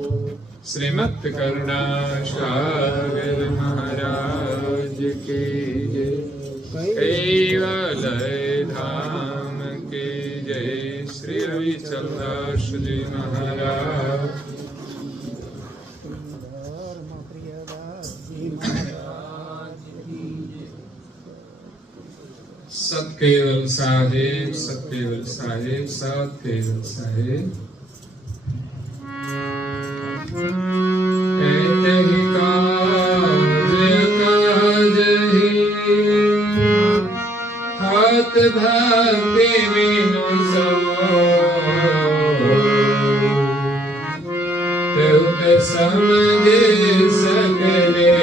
श्रीमत् करुणासागर महाराज की जय। कैवलय धाम की जय। श्री रविचंद्रदास जी महाराज। सतकेवल साहेब, सतकेवल साहेब, सतकेवल साहेब। ऐतहि काज काजहि हाथ भक्ति बिनु बहुत समझ सकले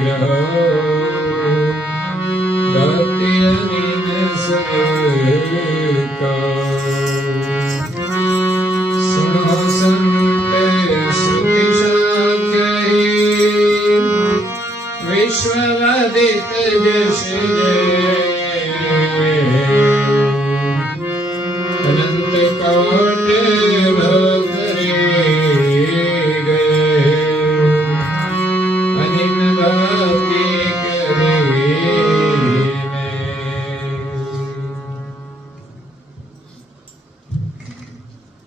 ग्रहो भक्ति अनिन सरका। सुनो संत श्रुति साख्य विश्ववदित जश अनंत कोट भवरे गए अनिन भक्ति करे।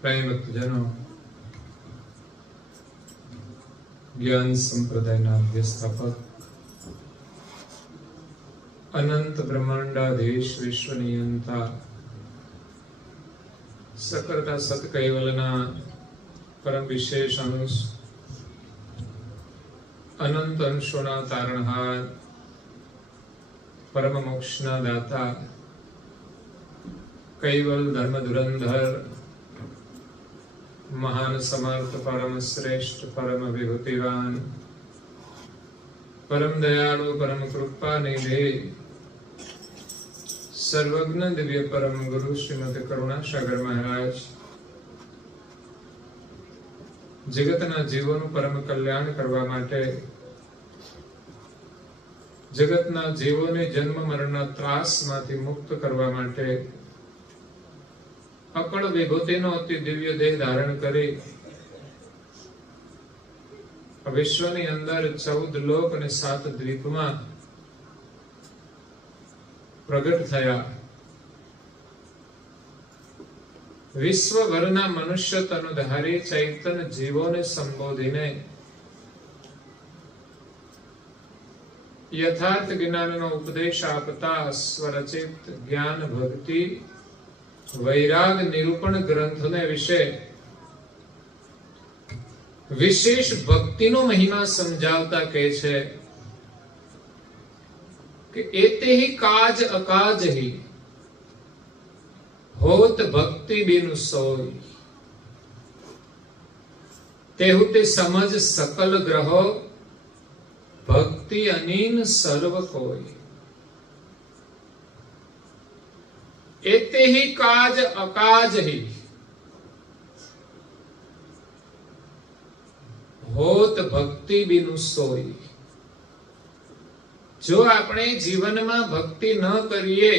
प्रेम भक्तजनों, ज्ञान संप्रदायના વ્યવસ્થાપક અનંત બ્રહ્માંડાધીશ વિશ્વ નિયંતા સકરતા સત કૈવલના પરમ વિશેષ અંશ અનંત અંશોના તારણહાર પરમ મોક્ષના દાતા કૈવલ ધર્મ ધુરંધર महान समर्थ परम श्रेष्ठ परम विभूतिवान परम दयालु परम कृपा निधि सर्वज्ञ दिव्य परम गुरु श्रीमद करुणासागर महाराज जगतना जीवोनु परम कल्याण करवा माटे जगतना जीवोने जन्म मरणना ત્રાસમાંથી મુક્ત કરવા માટે અકળ વિભૂતિનો અતિ દિવ્ય દેહ ધારણ કરી વિશ્વની અંદર 14 લોક અને 7 દ્વીપમાં પ્રગટ થયા। વિશ્વભરના મનુષ્ય તનુધારી ચૈતન્ય જીવોને સંબોધીને યથાર્થ જ્ઞાનનો ઉપદેશ આપતા સ્વરચિત જ્ઞાન ભક્તિ वैराग निरूपण ग्रंथ ने विषय विशेष भक्ति नो महिमा समझावता कहे छे कि एते ही काज अकाज ही होत भक्ति बिनु सोई तेहु ते समझ सकल ग्रहो भक्ति अनीन सर्व कोई। एते ही काज अकाज ही होत भक्ति बिनु सोई। जो अपने जीवन में भक्ति न करिए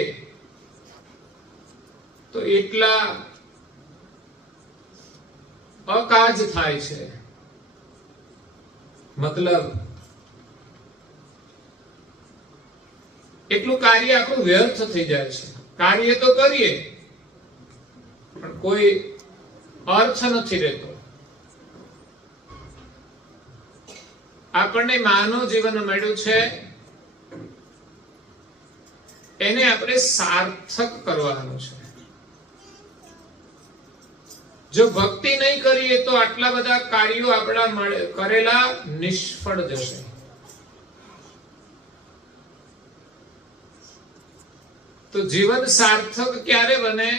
तो એટલા અકાજ થાય છે। मतलब એટલું કાર્ય આપણું વ્યર્થ થઈ જાય છે। કાર્ય તો કરીએ પણ કોઈ અર્થ નથી રહેતો। આપણને માનવ જીવન મળ્યું છે એને આપણે સાર્થક કરવાનું છે। જો ભક્તિ નહીં કરીએ તો આટલા બધા કાર્યો આપણા કરેલા નિષ્ફળ જશે। तो जीवन सार्थक क्यारे बने?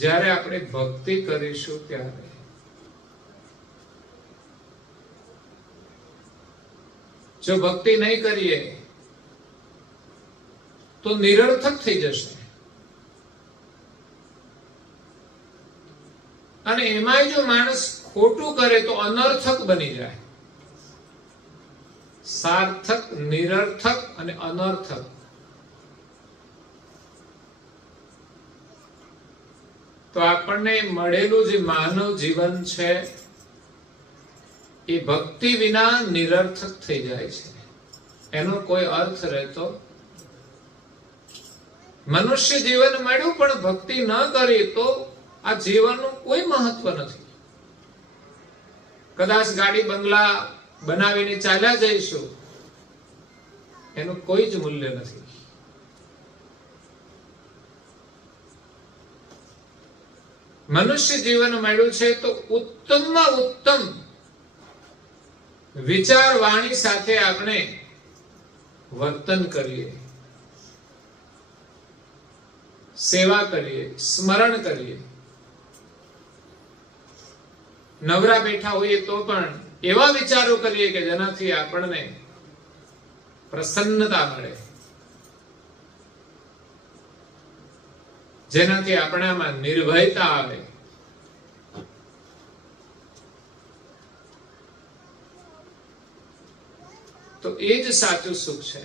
જ્યારે આપણે ભક્તિ કરીશું ત્યારે। જો ભક્તિ નહીં કરીએ તો નિરર્થક થઈ જશે અને એમાંય જો માણસ ખોટું કરે તો અનર્થક બની જાય। સાર્થક, નિરર્થક અને અનર્થક તો આપણને મળેલું જે માનવ જીવન છે એ ભક્તિ વિના નિરર્થક થઈ જાય છે, એનો કોઈ અર્થ રહેતો. મનુષ્ય જીવન મળ્યું પણ ભક્તિ ન કરી તો આ જીવનનું કોઈ મહત્વ નથી. કદાચ ગાડી બંગલા બનાવીને ચાલ્યા જઈશું, એનું કોઈ જ મૂલ્ય નથી. મનુષ્ય જીવન મળ્યું છે તો ઉત્તમમાં ઉત્તમ વિચાર વાણી સાથે આપણે વર્તન કરીએ, સેવા કરીએ, સ્મરણ કરીએ. નવરા બેઠા હોઈએ તો પણ એવા વિચારો કરીએ કે જેનાથી આપણને પ્રસન્નતા મળે, જેનાથી આપણામાં નિર્ભયતા આવે. તો એ જ સાચું સુખ છે.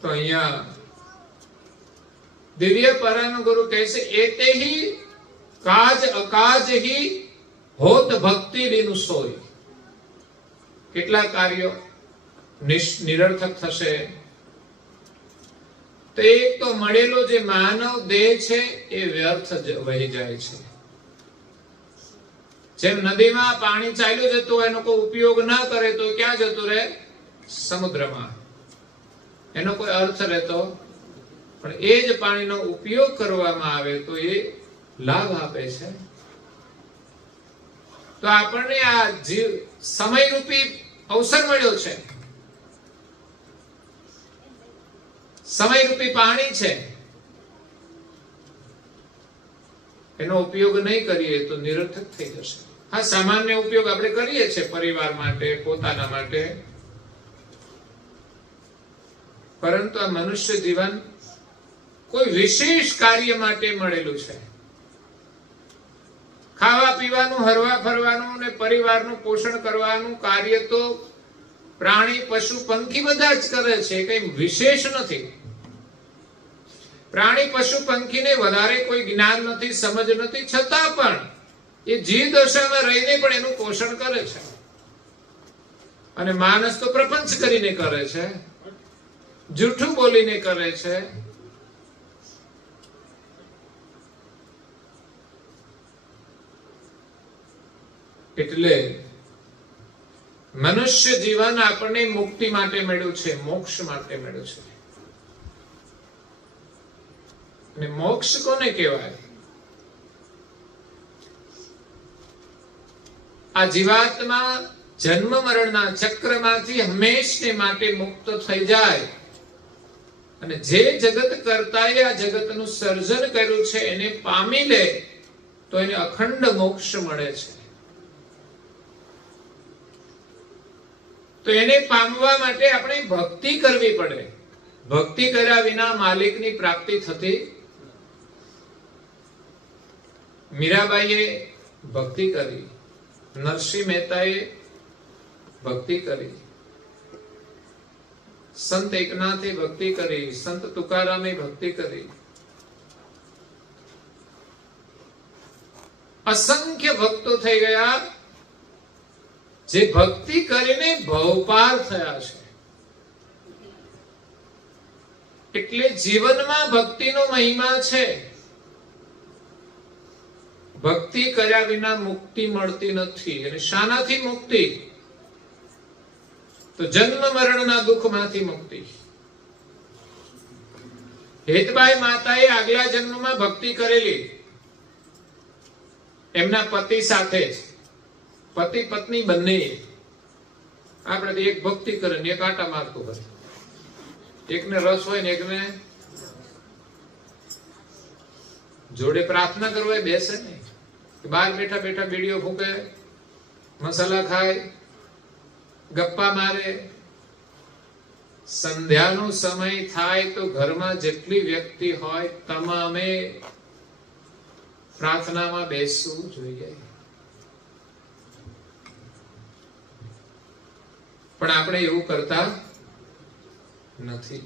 તો અહીંયા દિવ્ય પરમ ગુરુ કહે છે, એતે હી કાજ અકાજ હી હોત ભક્તિ બિનુ સોય. કેટલા કાર્યો નિરર્થક થશે. તો એક તો મળેલો જે માનવ દેહ છે એ વ્યર્થ વહી જાય છે. જેમ નદીમાં પાણી ચાલ્યું જતું, એનો કોઈ ઉપયોગ ના કરે તો ક્યાં જતું રહે? સમુદ્રમાં. એનો કોઈ અર્થ રહેતો. પણ એ જ પાણીનો ઉપયોગ કરવામાં આવે તો એ લાભ આપે છે. તો આપણને આ જીવ સમયરૂપી અવસર મળ્યો છે, સમયરૂપી પાણી છે, એનો ઉપયોગ નહીં કરીએ તો નિરર્થક થઈ જશે. હા, સામાન્ય ઉપયોગ આપણે કરીએ છીએ પરિવાર માટે, પોતાના માટે, પરંતુ આ મનુષ્ય જીવન કોઈ વિશેષ કાર્ય માટે મળેલું છે. ખાવા પીવાનું, હરવા ફરવાનું ને પરિવારનું પોષણ કરવાનું કાર્ય તો પ્રાણી, પશુ, પંખી બધા જ કરે છે, કઈ વિશેષ નથી. પ્રાણી, પશુ, પંખીને વધારે કોઈ જ્ઞાન નથી, સમજ નથી, છતાં પણ એ જીવ દશામાં રહીને પણ એનું પોષણ કરે છે. અને માણસ તો પ્રપંચ કરીને કરે છે, જૂઠું બોલીને કરે છે. એટલે મનુષ્ય જીવન આપણને મુક્તિ માટે મળ્યું છે, મોક્ષ માટે મળ્યું છે. અને મોક્ષ કોને કહેવાય? આ જીવાત્મા જન્મ મરણના ચક્રમાંથી હંમેશને માટે મુક્ત થઈ જાય અને જે જગત કર્તાએ આ જગતનું સર્જન કર્યું છે એને પામી લે તો એને અખંડ મોક્ષ મળે છે. તો એને પામવા માટે આપણે ભક્તિ કરવી પડે. ભક્તિ કર્યા વિના માલિકની પ્રાપ્તિ થતી. મીરાબાઈએ ભક્તિ કરી, નરસિંહ મહેતાએ ભક્તિ કરી, સંત એકનાથે ભક્તિ કરી, સંત તુકારામે ભક્તિ કરી. અસંખ્ય ભક્તો થઈ ગયા જે ભક્તિ કરીને ભવપાર થયા છે. એટલે જીવનમાં ભક્તિનો મહિમા છે. ભક્તિ કર્યા વિના મુક્તિ મળતી નથી. અને શાનાથી મુક્તિ? તો જન્મ મરણના દુઃખમાંથી મુક્તિ. હેતબાઈ માતાએ આગલા જન્મમાં ભક્તિ કરેલી એમના પતિ સાથે જ. પતિ પત્ની બંને. આપણે એક ભક્તિ કરે ને એક આટા મારતું હોય, એકને રસ હોય ને એકને જોડે પ્રાર્થના કરવા બેસે ને. બહાર બેઠા બેઠા બીડીઓ ફૂકે, મસાલા ખાય, ગપ્પા મારે. સંધ્યાનો સમય થાય તો ઘરમાં જેટલી વ્યક્તિ હોય તમામે પ્રાર્થનામાં બેસવું જોઈએ. પણ આપણે એવું કરતા નથી.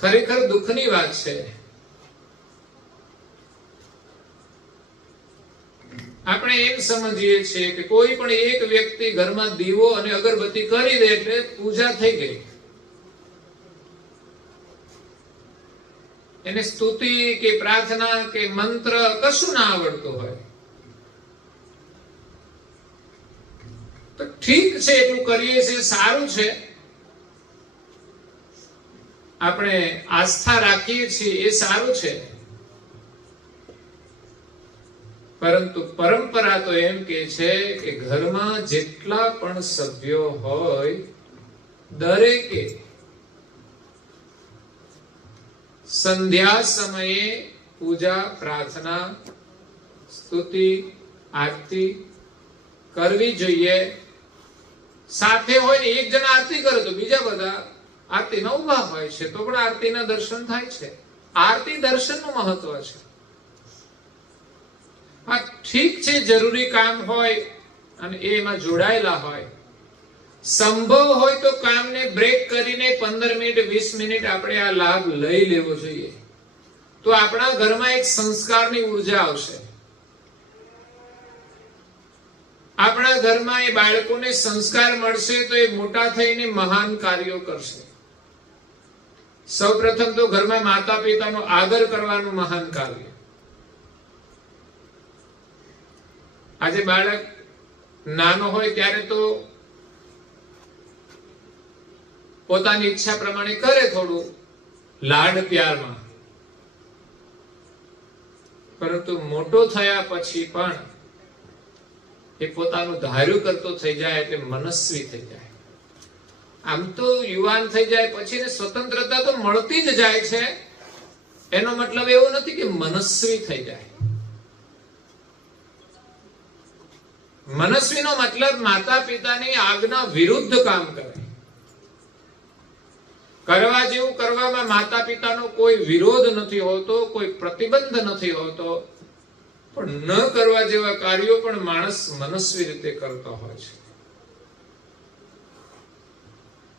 ખરેખર દુઃખની વાત છે. આપણે એમ સમજીએ છીએ કે કોઈ પણ એક વ્યક્તિ ઘરમાં દીવો અને અગરબત્તી કરી દે એટલે પૂજા થઈ ગઈ. એને સ્તુતિ કે પ્રાર્થના કે મંત્ર કશું ના આવડતું હોય તો ઠીક છે, એટલું કરીએ છીએ, સારું છે, આપણે આસ્થા રાખીએ છીએ એ સારું છે. પરંતુ પરંપરા તો એમ કે છે કે ઘરમાં જેટલા પણ સભ્યો હોય દરેકે સંધ્યા સમયે પૂજા, પ્રાર્થના, સ્તુતિ, આરતી કરવી જોઈએ. સાથે હોય ને એક જણ આરતી કરે તો બીજા બધા આરતીમાં ઉભા હોય છે તો પણ આરતીના દર્શન થાય છે. આરતી દર્શનનું મહત્વ છે. હા, ઠીક છે, જરૂરી કામ હોય અને એમાં જોડાયેલા હોય, સંભવ હોય તો કામને બ્રેક કરીને 15 મિનિટ 20 મિનિટ આપણે આ લાભ લઈ લેવો જોઈએ. તો આપણા ઘરમાં એક સંસ્કારની ઉર્જા આવશે. આપણા ઘરમાં એ બાળકોને સંસ્કાર મળશે તો એ મોટા થઈને મહાન કાર્યો કરશે. સૌપ્રથમ તો ઘરમાં માતા પિતાનો આદર કરવાનું મહાન કાર્ય. આજે બાળક નાનો હોય ત્યારે તો પોતાની ઈચ્છા પ્રમાણે કરે, થોડું લાડ પ્યારમાં, પરંતુ મોટો થયા પછી પણ એ પોતાનું ધાર્યું કરતો થઈ જાય એટલે મનસ્વી થઈ જાય. આમ તો યુવાન થઈ જાય પછી સ્વતંત્રતા તો મળતી જ જાય છે. એનો મતલબ એવો નથી કે મનસ્વી થઈ જાય. મનસ્વીનો મતલબ માતા પિતાની આજ્ઞા વિરુદ્ધ કામ કરે. કરવા જેવું કરવામાં માતા પિતાનો કોઈ વિરોધ નથી હોતો, કોઈ પ્રતિબંધ નથી હોતો, પણ ન કરવા જેવા કાર્યો પણ માણસ મનસ્વી રીતે કરતો હોય છે.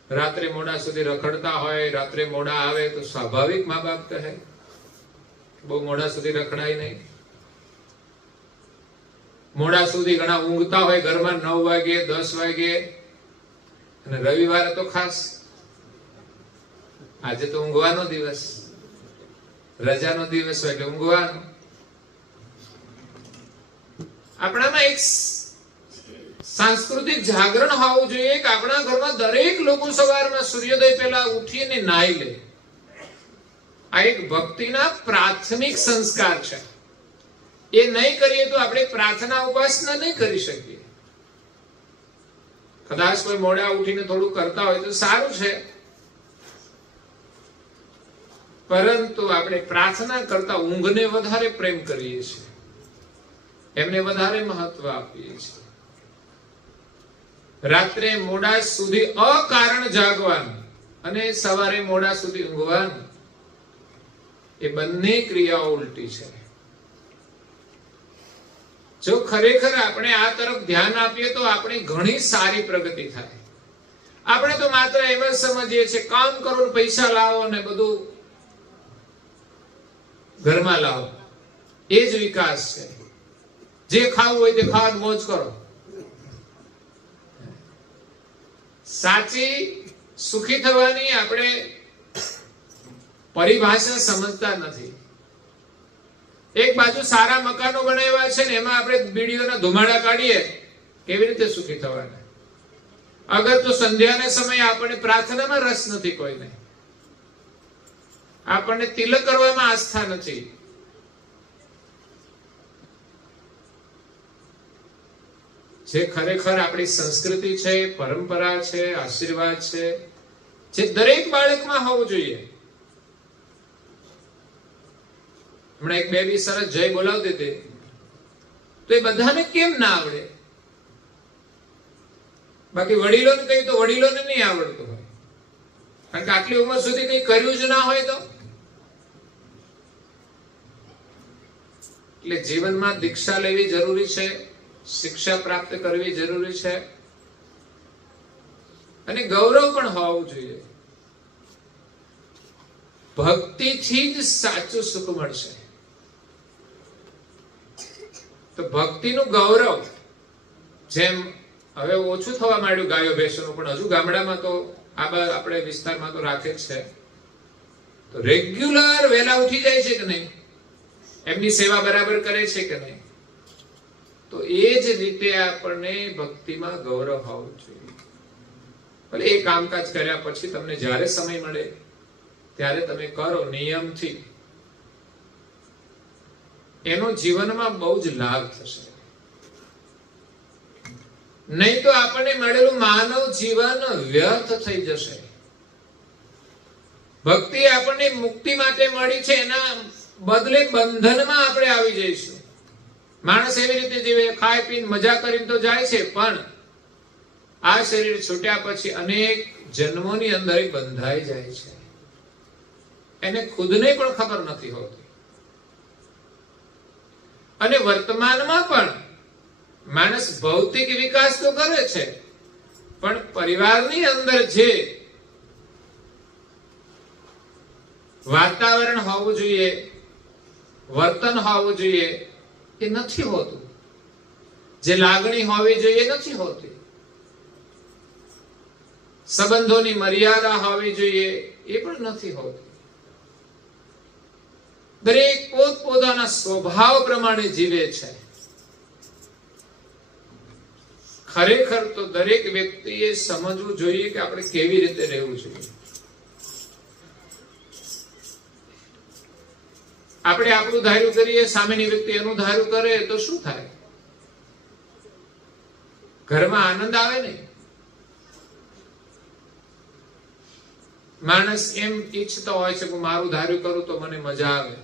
રાત્રે મોડા સુધી રખડતા હોય, રાત્રે મોડા આવે તો સ્વાભાવિક મા બાપ કહે બહુ મોડા સુધી રખડાય નહીં. મોડા સુધી ઘણા ઊંઘતા હોય ઘરમાં, 9 વાગે 10 વાગે, અને રવિવારે તો ખાસ. આજે તો ઊંઘવાનો દિવસ, રજાનો દિવસ હોય એટલે ઊંઘવાનો. આપણામાં એક સાંસ્કૃતિક જાગરણ હોવું જોઈએ કે આપણા ઘરમાં દરેક લોકો સવારમાં સૂર્યોદય પહેલા ઉઠીને નાહી લે. આ એક ભક્તિના પ્રાથમિક સંસ્કાર છે. એ નહીં કરીએ તો આપણે પ્રાર્થના ઉપાસના નહીં કરી શકીએ. કદાચ કોઈ મોડા ઉઠીને થોડું કરતા હોય તો સારું છે, પરંતુ આપણે પ્રાર્થના કરતા ઊંઘને વધારે પ્રેમ કરીએ છીએ, એમને વધારે મહત્વ આપીએ છીએ. રાત્રે મોડા સુધી અકારણ જાગવાનું અને સવારે મોડા સુધી ઊંઘવાનું, એ બંને ક્રિયાઓ ઉલટી છે. જો ખરેખર આપણે આ તરફ ધ્યાન આપીએ તો આપણી ઘણી સારી પ્રગતિ થાય. આપણે તો માત્ર એમ જ સમજીએ છીએ કામ કરો, પૈસા લાવો ને બધું ઘરમાં લાવો, એ જ વિકાસ છે. જે ખાવું હોય તે ખાવા, મોજ કરો. સાચી સુખી થવાની આપણે પરિભાષા સમજતા નથી. એક બાજુ સારા મકાનો બનાવ્યા છે ને એમાં આપણે બીડીઓના ધુમાડા કાઢીએ, કેવી રીતે સુખી થવાના? અગર તો સંધ્યાના સમયે આપણને પ્રાર્થનામાં રસ નથી, કોઈને આપણને તિલક કરવામાં આસ્થા નથી, જે ખરેખર આપણી સંસ્કૃતિ છે, પરંપરા છે, આશીર્વાદ છે, જે દરેક બાળકમાં હોવું જોઈએ. હમણાં એક બેબી સરસ જય બોલાવતી હતી, તો એ બધાને કેમ ના આવડે? બાકી વડીલોને કહ્યું તો વડીલોને નહીં આવડતું હોય, કારણ કે આટલી ઉંમર સુધી કઈ કર્યું જ ના હોય. તો એટલે જીવનમાં દીક્ષા લેવી જરૂરી છે, શિક્ષા પ્રાપ્ત કરવી જરૂરી છે, અને ગૌરવ પણ હોવું જોઈએ. ભક્તિથી જ સાચું સુખ મળશે. તો ભક્તિનું ગૌરવ જેમ હવે ઓછું થવા માંડ્યું ગાયો ભેંસોનું, પણ હજુ ગામડામાં તો આપણે વિસ્તારમાં તો રાખે જ છે. તો રેગ્યુલર વેલા ઉઠી જાય છે કે નહીં, એમની સેવા બરાબર કરે છે કે નહીં, તો એ જ રીતે આપણને ભક્તિમાં ગૌરવ હોવું જોઈએ. ભલે એ કામકાજ કર્યા પછી તમને જ્યારે સમય મળે ત્યારે તમે કરો નિયમથી, એનો જીવનમાં બહુ જ લાભ થશે. નહીં તો આપણને મળેલું માનવ જીવન વ્યર્થ થઈ જશે. ભક્તિ આપણને મુક્તિ માટે મળી છે, એના બદલે બંધનમાં આપણે આવી જઈશું. માણસ એવી રીતે જીવે, ખાય પીને મજા કરીને તો જાય છે, પણ આ શરીર છૂટ્યા પછી અનેક જન્મોની અંદર બંધાઈ જાય છે. એને ખુદને પણ ખબર નથી હોતી. અને વર્તમાનમાં પણ માણસ ભૌતિક વિકાસ તો કરે છે, પણ પરિવારની અંદર જે વાતાવરણ હોવું જોઈએ, વર્તન હોવું જોઈએ, એ નથી હોતું. જે લાગણી હોવી જોઈએ નથી હોતી. સંબંધોની મર્યાદા હોવી જોઈએ એ પણ નથી હોતી. દરેક પોતપોતાના સ્વભાવ પ્રમાણે જીવે છે. ખરેખર તો દરેક વ્યક્તિએ સમજવું જોઈએ કે આપણે કેવી રીતે રહેવું જોઈએ. આપણે આપણું ધાર્યું કરીએ, સામેની વ્યક્તિ એનું ધાર્યું કરે તો શું થાય? ઘરમાં આનંદ આવે ને. માણસ એમ ઈચ્છતો હોય છે કે મારું ધાર્યું કરું તો મને મજા આવે,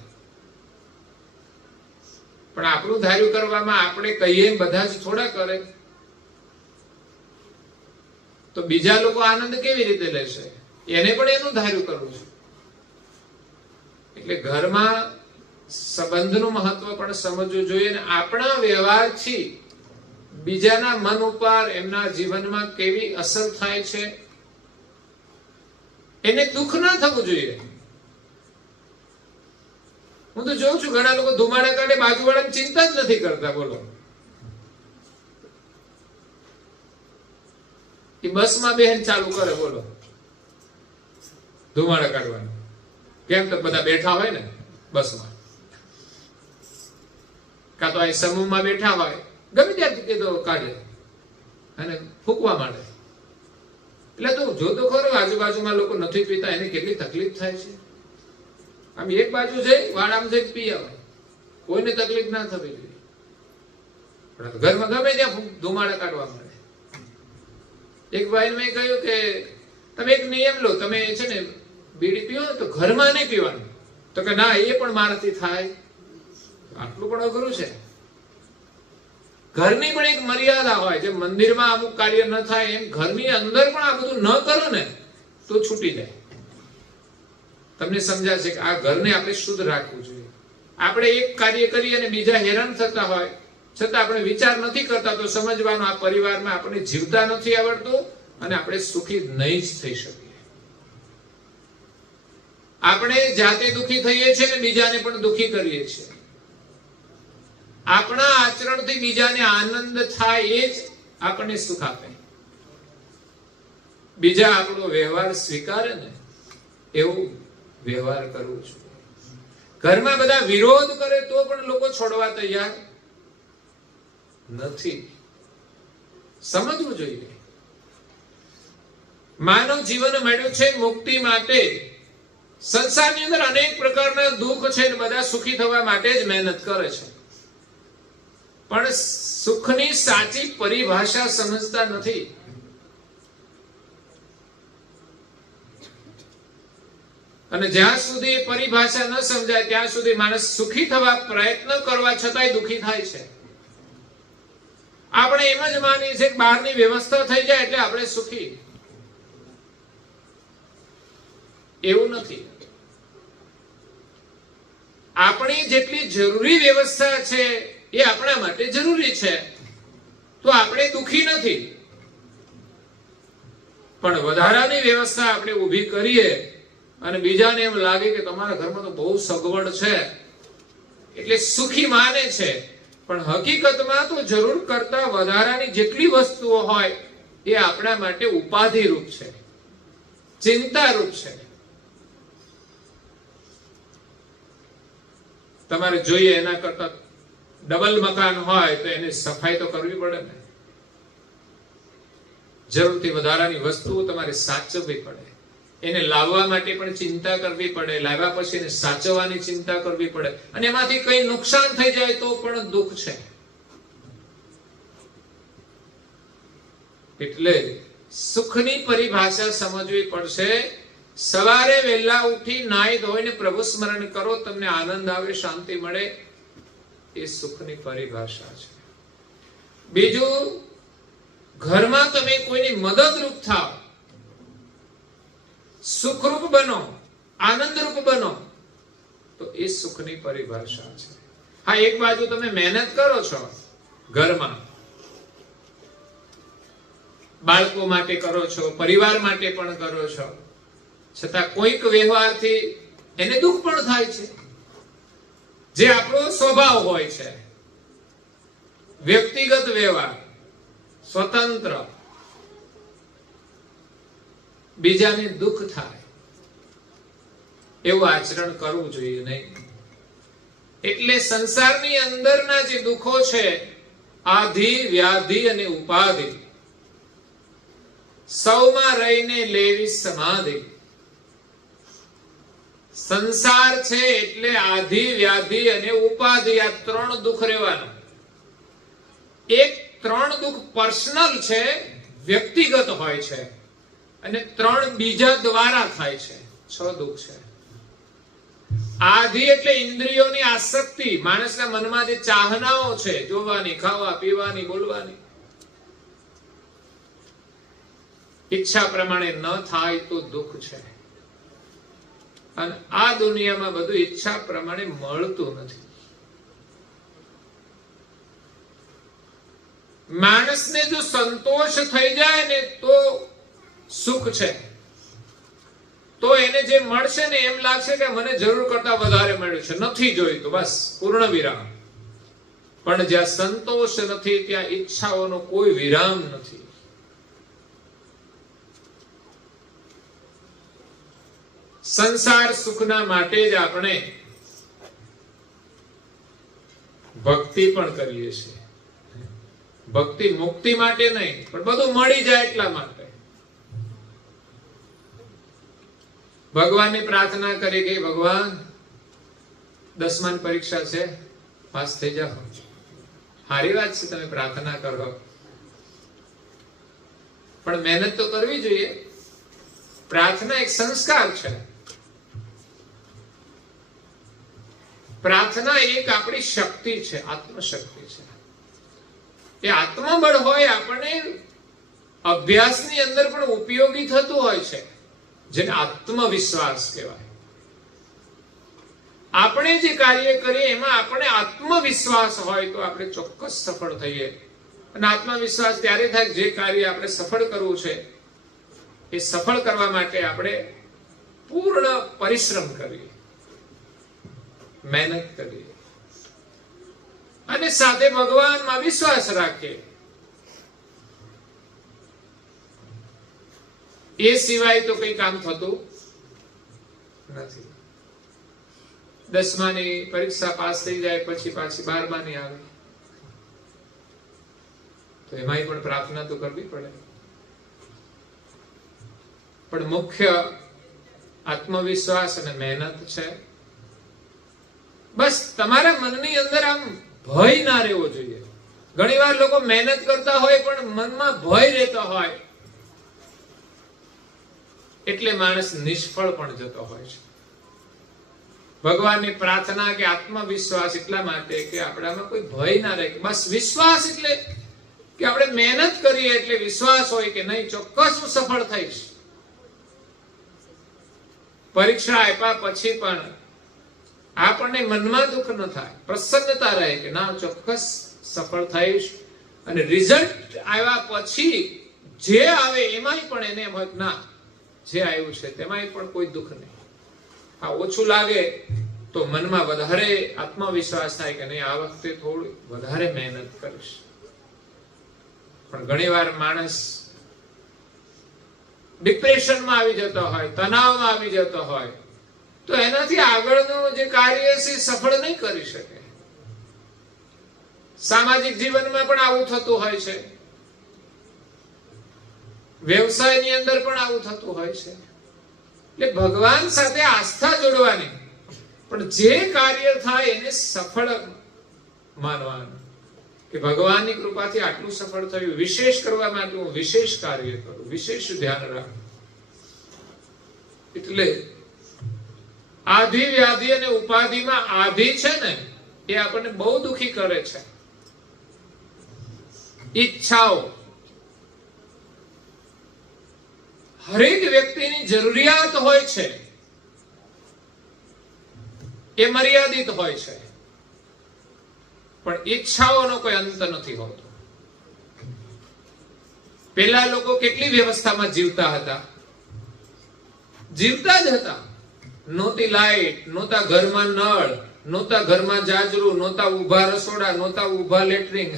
પણ આપણું ધાર્યું કરવામાં આપણે કહીએ બધા જ થોડા કરે, તો બીજા લોકો આનંદ કેવી રીતે લેશે? એને પણ એનું ધાર્યું કરવું છે. એટલે ઘરમાં સંબંધનું મહત્વ પણ સમજવું જોઈએ, અને આપણા વ્યવહારથી બીજાના મન ઉપર, એમના જીવનમાં કેવી અસર થાય છે એને દુઃખ ના થવું જોઈએ. હું તો જોઉં છું ઘણા લોકો ધુમાડા કાઢે, બાજુવાળાની ચિંતા જ નથી કરતા. બોલો, એ બસમાં બેન ચાલુ કરે, બોલો, ધુમાડા કાઢવાનું. કેમ? તો બધા બેઠા હોય ને બસમાં, કાં તો અહીં સમૂહમાં બેઠા હોય, ગમે ત્યાંથી તો કાઢે અને ફૂંકવા માંડે. એટલે તો જો તો ખરો આજુબાજુમાં લોકો નથી પીતા, એને કેટલી તકલીફ થાય છે. આમ એક બાજુ છે વાડામ છે પી આવે, કોઈને તકલીફ ના થવી જોઈએ. પણ ઘરમાં ગમે ત્યાં ધુમાડા કાઢવા મળે. એક ભાઈ મેં કહ્યું કે તમે એક નિયમ લો, તમે છે ને બીડી પીવો તો ઘરમાં નહીં પીવાનું. તો કે ના, એ પણ મારાથી થાય. આટલું પણ અઘરું છે. ઘરની પણ એક મર્યાદા હોય. જેમ મંદિરમાં અમુક કાર્ય ન થાય, એમ ઘરની અંદર પણ આ બધું ન કરો ને તો છૂટી જાય. તમને સમજાશે કે આ ઘરને આપણે શુદ્ધ રાખવું જોઈએ. આપણે એક કાર્ય કરી અને બીજા હેરાન થતા હોય છતાં આપણે વિચાર નથી કરતા, તો સમજવાનો આ પરિવારમાં આપણે જીવતા નથી આવડતું અને આપણે સુખી નહીં જ થઈ શકીએ. આપણે જાતે દુખી થઈએ છીએ અને બીજાને પણ દુખી કરીએ છીએ. આપણા આચરણથી બીજાને આનંદ થાય એ જ આપણને સુખ આપે. બીજા આપણો વ્યવહાર સ્વીકારે ને એવું વ્યવહાર કરવું જોઈએ. ઘરમાં બધા વિરોધ કરે તો પણ લોકો છોડવા તૈયાર નથી. સમજવું જોઈએ. માનવ જીવન મળ્યું છે મુક્તિ માટે. સંસારની અંદર અનેક પ્રકારના દુઃખ છે, બધા સુખી થવા માટે જ મહેનત કરે છે, પણ સુખની સાચી પરિભાષા સમજતા નથી. અને જ્યાં સુધી પરિભાષા ન સમજાય ત્યાં સુધી માણસ સુખી થવા પ્રયત્ન કરવા છતાંય દુખી થાય છે. આપણે એમ જ માનીએ છીએ કે બહારની વ્યવસ્થા થઈ જાય એટલે આપણે સુખી. એવું નથી. આપણી જેટલી જરૂરી વ્યવસ્થા છે એ આપણા માટે જરૂરી છે, તો આપણે દુખી નથી. પણ વધારાની વ્યવસ્થા આપણે ઊભી કરીએ અને બીજાને એમ લાગે કે તમારા ઘરમાં તો બહુ સગવડ છે એટલે સુખી માને છે, પણ હકીકતમાં તો જરૂર કરતા વધારાની જેટલી વસ્તુઓ હોય એ આપણા માટે ઉપાધિ રૂપ છે, ચિંતા રૂપ છે. તમારે જોઈએ એના કરતા ડબલ મકાન હોય તો એની સફાઈ તો કરવી પડે ને, જરૂરથી વધારાની વસ્તુઓ તમારે સાચવવી પડે, એને લાવવા માટે પણ ચિંતા કરવી પડે, લાવ્યા પછી એને સાચવવાની ચિંતા કરવી પડે, અને એમાંથી કઈ નુકસાન થઈ જાય તો પણ દુઃખ છે. એટલે સુખની પરિભાષા સમજવી પડશે. સવારે વહેલા ઉઠી નાઈ ધોઈને પ્રભુ સ્મરણ કરો, તમને આનંદ આવે, શાંતિ મળે, એ સુખની પરિભાષા છે. બીજું, ઘરમાં તમે કોઈની મદદરૂપ થાવ, સુખરૂપ બનો, આનંદરૂપ બનો, તો એ સુખની પરિભાષા છે. હા, એક બાજુ તમે મહેનત કરો છો ઘરમાં, બાળકો માટે કરો છો, પરિવાર માટે પણ કરો છો, છતાં કોઈક વ્યવહારથી એને દુઃખ પણ થાય છે, જે આપણો સ્વભાવ હોય છે. વ્યક્તિગત વ્યવહાર, સ્વતંત્ર, બીજાને દુઃખ થાય એવું આચરણ કરવું જોઈએ નહીં. એટલે સંસારની અંદરના જે દુઃખો છે, આધિ, વ્યાધિ અને ઉપાધિ, સૌમાં રહીને લેવી સમાધિ. સંસાર છે એટલે આધિ, વ્યાધિ અને ઉપાધિ, આ ત્રણ દુઃખ રહેવાના. એક ત્રણ દુઃખ પર્સનલ છે, વ્યક્તિગત હોય છે, અને ત્રણ બીજા દ્વારા થાય છે. 6 દુઃખ છે. આધિ એટલે ઇન્દ્રિયોની આસક્તિ, માણસના મનમાં જે ચાહનાઓ છે, જોવાની, ખાવા, પીવાની, બોલવાની, ઈચ્છા પ્રમાણે ન થાય તો દુઃખ છે. અને આ દુનિયામાં બધું ઈચ્છા પ્રમાણે મળતું નથી. માણસને જો સંતોષ થઈ જાય ને તો સુખ છે. તો એને જે મળશે ને એમ લાગશે કે મને જરૂર કરતા વધારે મળ્યું છે, નથી જોઈતું, બસ પૂર્ણ વિરામ. પણ જ્યાં સંતોષ નથી ત્યાં ઈચ્છાઓનો કોઈ વિરામ નથી. સંસાર સુખના માટે જ આપણે ભક્તિ પણ કરીએ છીએ. ભક્તિ મુક્તિ માટે નહીં, પણ બધું મળી જાય એટલા માટે. ભગવાનની પ્રાર્થના કરી કે ભગવાન 10માની પરીક્ષા છે, પાસ થઈ જાઓ. સારી વાત છે, તમે પ્રાર્થના કરો, પણ મહેનત તો કરવી જોઈએ. પ્રાર્થના એક સંસ્કાર છે. પ્રાર્થના એક આપણી શક્તિ છે, આત્મશક્તિ છે. એ આત્મબળ હોય, આપણને અભ્યાસની અંદર પણ ઉપયોગી થતું હોય છે, જેને આત્મવિશ્વાસ કહેવાય. આપણે જે કાર્ય કરીએ એમાં આપણે આત્મવિશ્વાસ હોય તો આપણે ચોક્કસ સફળ થઈએ. અને આત્મવિશ્વાસ ત્યારે થાય જે કાર્ય આપણે સફળ કરવું છે એ સફળ કરવા માટે આપણે પૂર્ણ પરિશ્રમ કરીએ, મહેનત કરીએ, અને સાથે ભગવાનમાં વિશ્વાસ રાખીએ. એ સિવાય તો કઈ કામ થતું નથી. 10માની પરીક્ષા પાસ થઈ જાય પછી પાછી 12માની આવે તો એમાંય પણ પ્રાર્થના તો કરવી પડે. પણ મુખ્ય આત્મવિશ્વાસ અને મહેનત છે. બસ તમારા મનની અંદર આમ ભય ના રહેવો જોઈએ. ઘણીવાર લોકો મહેનત કરતા હોય પણ મનમાં ભય રહેતો હોય એટલે માણસ નિષ્ફળ પણ જતો હોય છે. ભગવાનની પ્રાર્થના કે આત્મવિશ્વાસ એટલા માટે કે આપણામાં કોઈ ભય ના રહે. બસ વિશ્વાસ એટલે કે આપણે મહેનત કરીએ એટલે વિશ્વાસ હોય કે નહીં, ચોક્કસ હું સફળ થઈશ. પરીક્ષા આપ્યા પછી પણ આપણને મનમાં દુઃખ ન થાય, પ્રસન્નતા રહે કે ના ચોક્કસ સફળ થઈશ. અને રિઝલ્ટ આવ્યા પછી જે આવે એમાંય પણ એને એમ હોય ના જે આવ્યું છે તેમાંય પણ કોઈ દુઃખ નહીં. આ ઓછું લાગે તો મનમાં વધારે આત્મવિશ્વાસ થાય કે નહીં, આ વખતે થોડી વધારે મહેનત કરીશ. પણ ઘણીવાર માણસ ડિપ્રેશનમાં આવી જતો હોય, તણાવમાં આવી જતો હોય, તો એનાથી આગળનું જે કાર્ય છે સફળ નહીં કરી શકે. સામાજિક જીવનમાં પણ આવું થતું હોય છે, વ્યવસાયની અંદર પણ આવું થતું હોય છે. એટલે ભગવાન સાથે આસ્થા જોડવાની, પણ જે કાર્ય થાય એને સફળ માનવાનું કે ભગવાનની કૃપાથી આટલું સફળ થયું, વિશેષ કરવા માટે હું વિશેષ કાર્ય કરું, વિશેષ ધ્યાન રાખું. એટલે આધિ વ્યાધિ અને ઉપાધિમાં આધિ છે ને એ આપણને બહુ દુખી કરે છે. ઈચ્છાઓ, હરેક વ્યક્તિની જરૂરિયાત હોય છે, એ મર્યાદિત હોય છે, પણ ઈચ્છાઓનો કોઈ અંત નથી હોતો. પેલા લોકો કેટલી વ્યવસ્થામાં જીવતા હતા, જીવતા જ હતા. નહોતી લાઈટ, નહોતા ઘરમાં નળ, નહોતા ઘરમાં જાજરૂ, નહોતા ઉભા રસોડા, નહોતા ઉભા લેટ્રિન.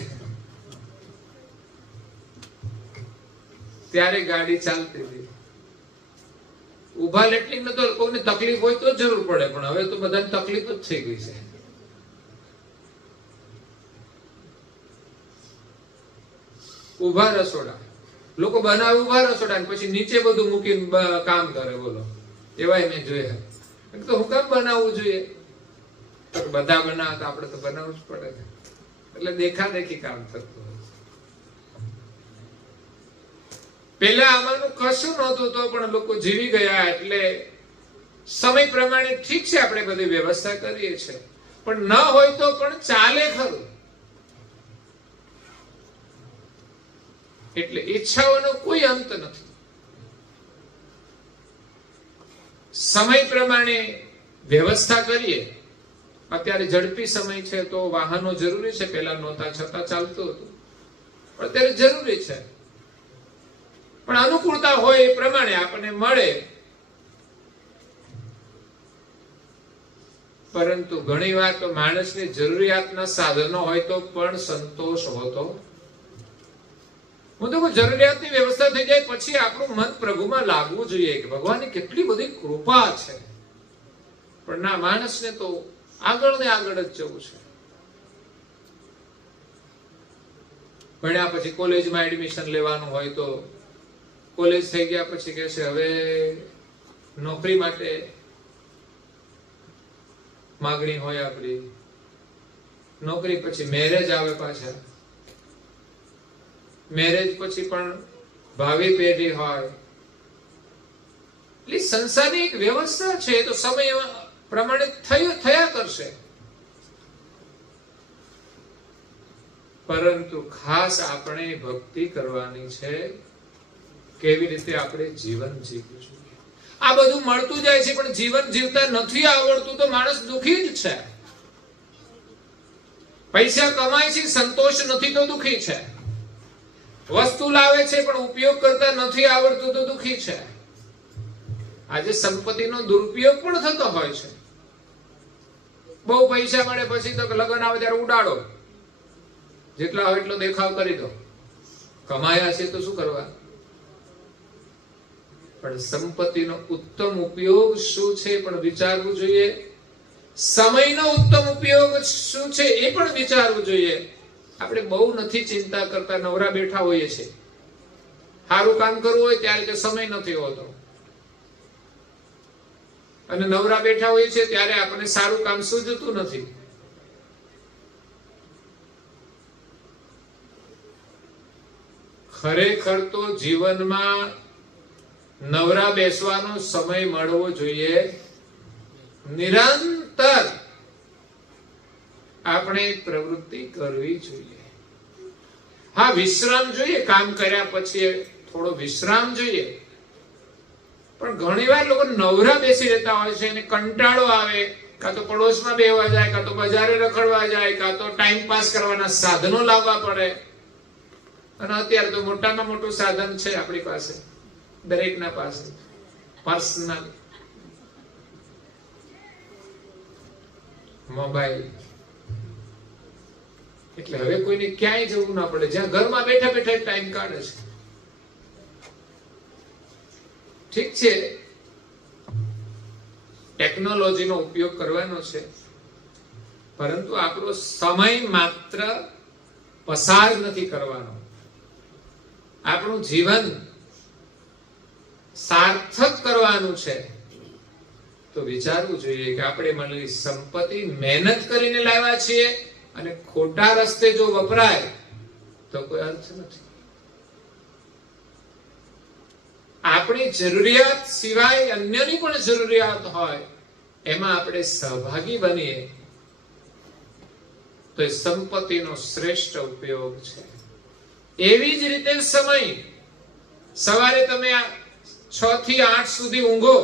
ત્યારે ગાડી ચાલતી હતી. ઉભા લેટ્રિન તો કોઈને તકલીફ હોય તો જરૂર પડે, પણ હવે તો બધાને તકલીફ જ થઈ ગઈ છે. ઉભા રસોડા લોકો બનાવે, ઉભા રસોડા પછી નીચે બધું મૂકીને કામ કરે. બોલો, એવાય મેં જોયા. તો હું કામ બનાવવું જોઈએ? બધા બનાવતા, આપણે તો બનાવવું જ પડે. એટલે દેખા દેખી કામ થતું. પેલા આમાંનું કશું નહોતું તો પણ લોકો જીવી ગયા. એટલે સમય પ્રમાણે ઠીક છે, આપણે બધી વ્યવસ્થા કરીએ છીએ, પણ ન હોય તો પણ ચાલે ખરું. એટલે ઈચ્છાઓનો કોઈ અંત નથી. સમય પ્રમાણે વ્યવસ્થા કરીએ. અત્યારે ઝડપી સમય છે તો વાહનો જરૂરી છે, પેલા નહોતા છતાં ચાલતું હતું, પણ અત્યારે જરૂરી છે. પણ અનુકૂળતા હોય એ પ્રમાણે આપણને મળે. પરંતુ ઘણી વાર તો માણસની જરૂરિયાતના સાધનો હોય તો પણ સંતોષ હોતો. હું તો જરૂરિયાતની વ્યવસ્થા થઈ જાય પછી આપણું મન પ્રભુમાં લાગવું જોઈએ કે ભગવાનની કેટલી બધી કૃપા છે. પણ ના, માણસને તો આગળ ને આગળ જ જવું છે. ભણ્યા પછી કોલેજમાં એડમિશન લેવાનું હોય તો કોલેજ થઈ ગયા પછી કહે છે હવે નોકરી માટે માગણી હોય આપણી. નોકરી પછી મેરેજ આવે, પાછા મેરેજ પછી પણ ભાવિ પેઢી હોય. એટલે સંસારની એક વ્યવસ્થા છે, તો સમય પ્રમાણે થયા કરશે. પરંતુ ખાસ આપણે ભક્તિ કરવાની છે, કેવી રીતે આપણે જીવન જીવવું જોઈએ. આ બધું મળતું જાય છે પણ જીવન જીવતા નથી આવડતું તો માણસ દુખી જ છે. પૈસા કમાય છે, સંતોષ નથી તો દુખી છે. વસ્તુ લાવે છે પણ ઉપયોગ કરતા નથી આવડતું તો દુખી છે. આજે સંપત્તિનો દુરુપયોગ પણ થતો હોય છે. બહુ પૈસા મળે પછી તો લગ્ન આવે ત્યારે ઉડાડો, જેટલા હોય એટલો દેખાવ કરી દો. કમાયા છે તો શું કરવા? પણ સંપત્તિનો ઉત્તમ ઉપયોગ શું છે પણ વિચારવું જોઈએ. સમયનો ઉત્તમ ઉપયોગ શું છે એ પણ વિચારવું જોઈએ. આપણે બહુ નથી ચિંતા કરતા, નવરા બેઠા હોઈએ છીએ. સારું કામ કરવું હોય ત્યારે કે સમય નથી હોતો, અને નવરા બેઠા હોઈએ છીએ ત્યારે આપણને સારું કામ સૂઝતું નથી. ખરેખર તો જીવનમાં નવરા બેસવાનો સમય મળવો જોઈએ. નિરંતર આપણે પ્રવૃત્તિ કરવી જોઈએ. હા, વિશ્રામ જોઈએ, કામ કર્યા પછી થોડો વિશ્રામ જોઈએ. પણ ઘણીવાર લોકો નવરા બેસી રહેતા હોય છે અને કંટાળો આવે, કાં તો પડોશમાં બેસવા જાય, કાં તો બજારે રખડવા જાય, કાં તો ટાઈમ પાસ કરવાના સાધનો લાવવા પડે. અને અત્યારે તો મોટામાં મોટું સાધન છે આપણી પાસે, દરેકના પાસે પર્સનલ. મોબાઈલ. એટલે હવે કોઈને ક્યાંય જવું ના પડે, જ્યાં ઘરમાં બેઠા બેઠા ટાઈમ કાઢે છે. ઠીક છે, ટેકનોલોજીનો ઉપયોગ કરવાનો છે, પરંતુ આપણો સમય માત્ર પસાર નથી કરવાનો, આપણું જીવન સાર્થક કરવાનું છે. તો વિચારવું જોઈએ કે આપણે મળેલી સંપત્તિ મહેનત કરીને લાવ્યા છીએ અને ખોટા રસ્તે જો વપરાય તો કોઈ અર્થ નથી. આપણી જરૂરિયાત સિવાય અન્યની પણ જરૂરિયાત હોય એમાં આપણે સહભાગી બનીએ તો એ સંપત્તિનો શ્રેષ્ઠ ઉપયોગ છે. એવી જ રીતે સમય, સવારે તમે 6 થી 8 સુધી ઊંઘો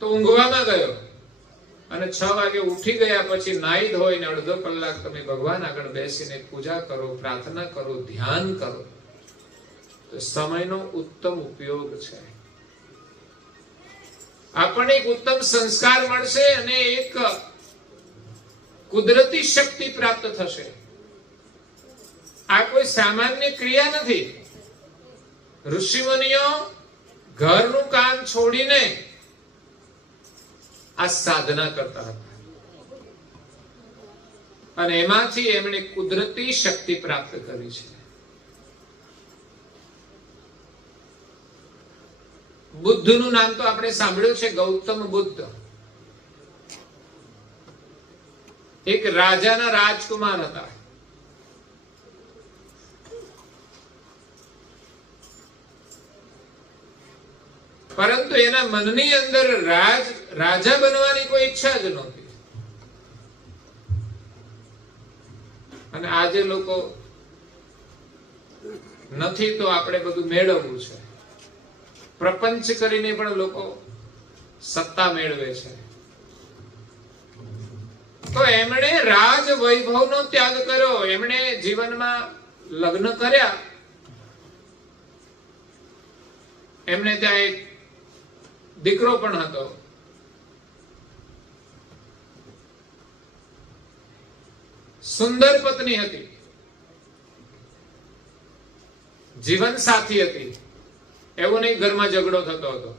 તો ઊંઘવામાં ગયો, અને 6 વાગે ઉઠી ગયા પછી નાઈ ધોઈને અડધો કલાક તમે ભગવાન આગળ બેસીને પૂજા કરો, પ્રાર્થના કરો, ધ્યાન કરો, તો સમયનો ઉત્તમ ઉપયોગ છે. આપણને એક ઉત્તમ સંસ્કાર મળશે અને એક કુદરતી શક્તિ પ્રાપ્ત થશે. આ કોઈ સામાન્ય ક્રિયા નથી. ઋષિમુનિઓ ઘરનું કામ છોડીને આ સાધના કરતા હતા અને એમાંથી એમણે કુદરતી શક્તિ પ્રાપ્ત કરી છે. બુદ્ધનું નામ તો આપણે સાંભળ્યું છે, ગૌતમ બુદ્ધ. એક રાજાના રાજકુમાર હતા. પરંતુ એના મનની અંદર રાજા બનવાની કોઈ ઈચ્છા જ નહોતી. અને આજે લોકો નથી તો આપણે બધું મેળવવું છે. પ્રપંચ કરીને પણ લોકો સત્તા મેળવે છે. તો એમણે રાજ વૈભવનો ત્યાગ કર્યો. એમણે જીવનમાં લગ્ન કર્યા. એમને ત્યાં એક દીકરો પણ હતો. સુંદર પત્ની હતી, જીવન સાથી હતી. એવું નહીં ઘરમાં ઝઘડો થતો હતો.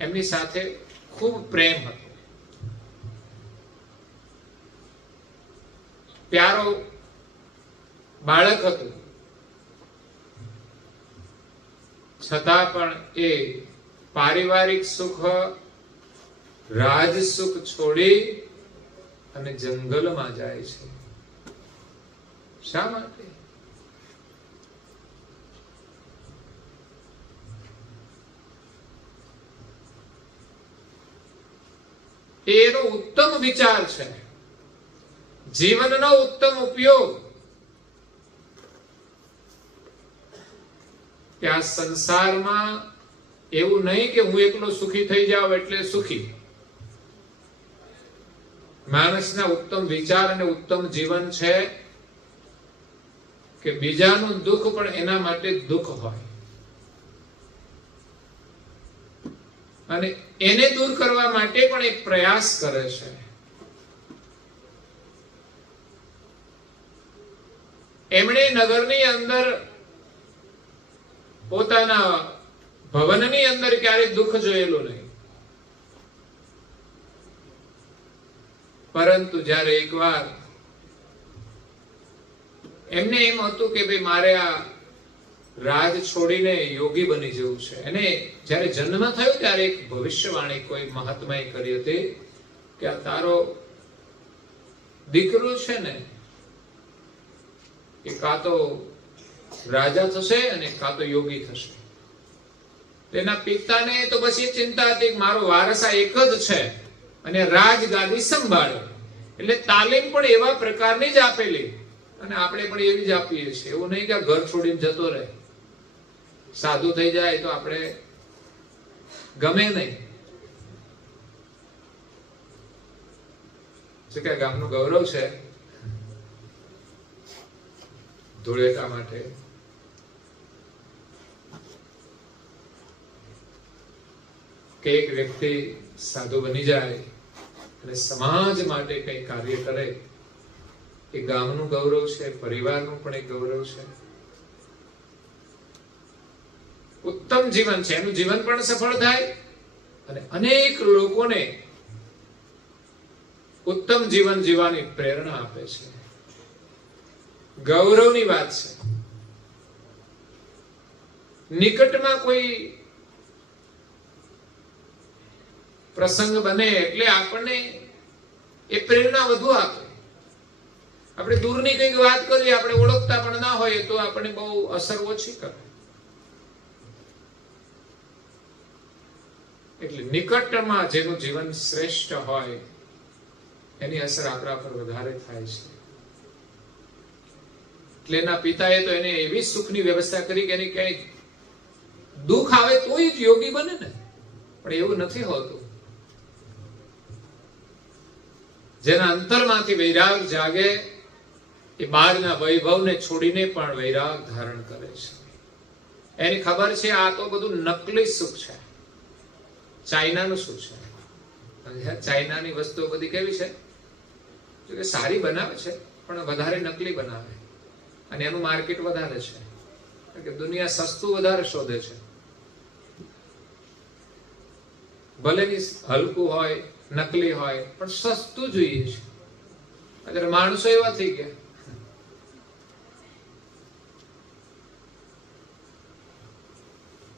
એમની સાથે ખૂબ પ્રેમ હતો. પ્યારો બાળક હતું. છતાં પણ એ પારિવારિક સુખ, રાજ સુખ છોડી અને જંગલમાં જાય છે. શા માટે? એનો ઉત્તમ વિચાર છે, જીવનનો ઉત્તમ ઉપયોગ. કે આ સંસારમાં એવું નહીં કે હું એકલો સુખી થઈ જાઉં એટલે સુખી. માણસના ઉત્તમ વિચાર અને ઉત્તમ જીવન છે કે બીજાનું દુઃખ પણ એના માટે દુઃખ હોય અને એને દૂર કરવા માટે પણ એક પ્રયાસ કરે છે. એમણે નગરની અંદર પોતાના ભવનની અંદર ક્યારેય દુઃખ જોયેલું નહીં. પરંતુ જ્યારે એકવાર એમને એમ હતું કે ભાઈ મારે આ રાજ છોડીને યોગી બની જવું છે. અને જ્યારે જન્મ થયો ત્યારે એક ભવિષ્યવાણી કોઈ મહાત્માએ કરી હતી કે આ તારો દીકરો છે ને એ કાં તો રાજા થશે અને કાં તો યોગી થશે. તેના પિતાને તો બસ એ ચિંતા હતી કે મારો વારસ આ એક જ છે અને રાજગાદી સંભાળે. એટલે તાલીમ પણ એવા પ્રકારની જ આપેલી અને આપણે પણ એવી જ આપીએ છીએ. એવું નહીં કે ઘર છોડીને જતો રહે, સાધુ થઈ જાય તો આપણે ગમે નહીં. શું કે ગામનું ગૌરવ છે ધૂળેટા માટે. કે એક વ્યક્તિ સાધુ બની જાય અને સમાજ માટે કંઈ કાર્ય કરે, એ ગામનું ગૌરવ છે, પરિવારનું પણ એક ગૌરવ છે. ઉત્તમ જીવન છે, એનું જીવન પણ સફળ થાય અને અનેક લોકોને ઉત્તમ જીવન જીવવાની પ્રેરણા આપે છે. ગૌરવની વાત છે. નિકટમાં કોઈ પ્રસંગ બને એટલે આપણને એ પ્રેરણા વધુ આપે. આપણે દૂરની કંઈક વાત કરીએ, આપણે ઓળખતા પણ ના હોય તો આપણને બહુ અસર ઓછી કરે. એટલે નિકટમાં જેનું જીવન શ્રેષ્ઠ હોય એની અસર આપણા પર વધારે થાય છે. એટલે એના પિતાએ તો એને એવી સુખની વ્યવસ્થા કરી કે એને ક્યાંય દુઃખ આવે તોય જ યોગી બને ને, પણ એવું નથી હોતું. જેના અંતરમાંથી વૈરાગ જાગે એ બહારના વૈભવને છોડીને પણ વૈરાગ ધારણ કરે છે. એની ખબર છે આ તો બધું નકલી સુખ છે, ચાઇનાનું સુખ છે. ચાઇનાની વસ્તુઓ બધી કેવી છે કે સારી બનાવે છે પણ વધારે નકલી બનાવે અને એનું માર્કેટ વધારે છે, કે દુનિયા સસ્તું વધારે શોધે છે. ભલે હલકું હોય, નકલી હોય, પણ સસ્તું જોઈએ છે. અત્યારે માણસો એવા થઈ ગયા.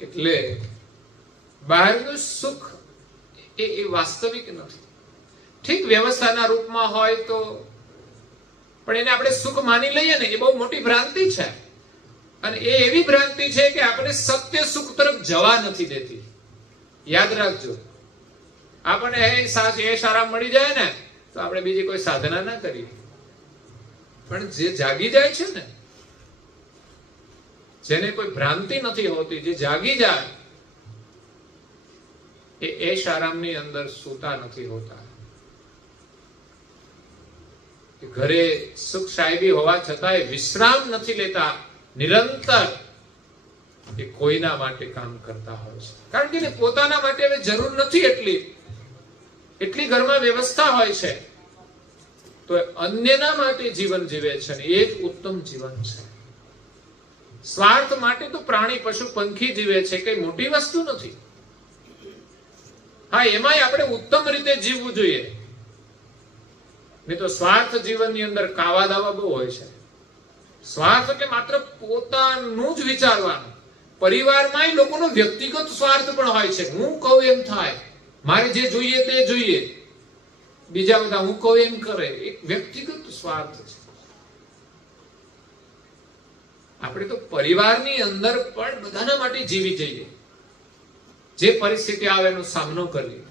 એટલે બહારનું સુખ એ વાસ્તવિક નથી. ઠીક વ્યવસ્થાના રૂપમાં હોય તો, પણ એને આપણે સુખ માની લઈએ ને, એ બહુ મોટી ભ્રાંતિ છે. અને એ એવી ભ્રાંતિ છે કે આપણે સત્ય સુખ તરફ જવા નથી દેતી. યાદ રાખજો, આપણને એ આરામ મળી જાય ને તો આપણે બીજી કોઈ સાધના ના કરીએ. પણ જે જાગી જાય છે ને, જેને કોઈ ભ્રાંતિ નથી હોતી, જે જાગી જાય એ એશ આરામની અંદર સૂતા નથી હોતા. ઘરે સુખ સાહેબી હોવા છતાંય વિશ્રામ નથી લેતા, નિરંતર એ કોઈના માટે કામ કરતા હોય છે. કારણ કે પોતાના માટે હવે જરૂર નથી એટલી ઘરમાં વ્યવસ્થા હોય છે, તો અન્યના માટે જીવન જીવે છે ને એ જ ઉત્તમ જીવન છે. સ્વાર્થ માટે તો પ્રાણી, પશુ, પંખી જીવે છે, કઈ મોટી વસ્તુ નથી. હા, એમાંય આપણે ઉત્તમ રીતે જીવવું જોઈએ. નહીં તો સ્વાર્થ જીવનની અંદર કાવા દાવા બહુ હોય છે. સ્વાર્થ એટલે માત્ર પોતાનું જ વિચારવાનું. પરિવારમાં લોકોનો વ્યક્તિગત સ્વાર્થ પણ હોય છે. હું કહું એમ થાય, મારે જે જોઈએ તે જોઈએ, બીજા બધા હું કહું એમ કરે, એક વ્યક્તિગત સ્વાર્થ છે. આપણે તો પરિવારની અંદર પણ બધાના માટે જીવી જઈએ, જે પરિસ્થિતિ આવે એનો સામનો કરીએ.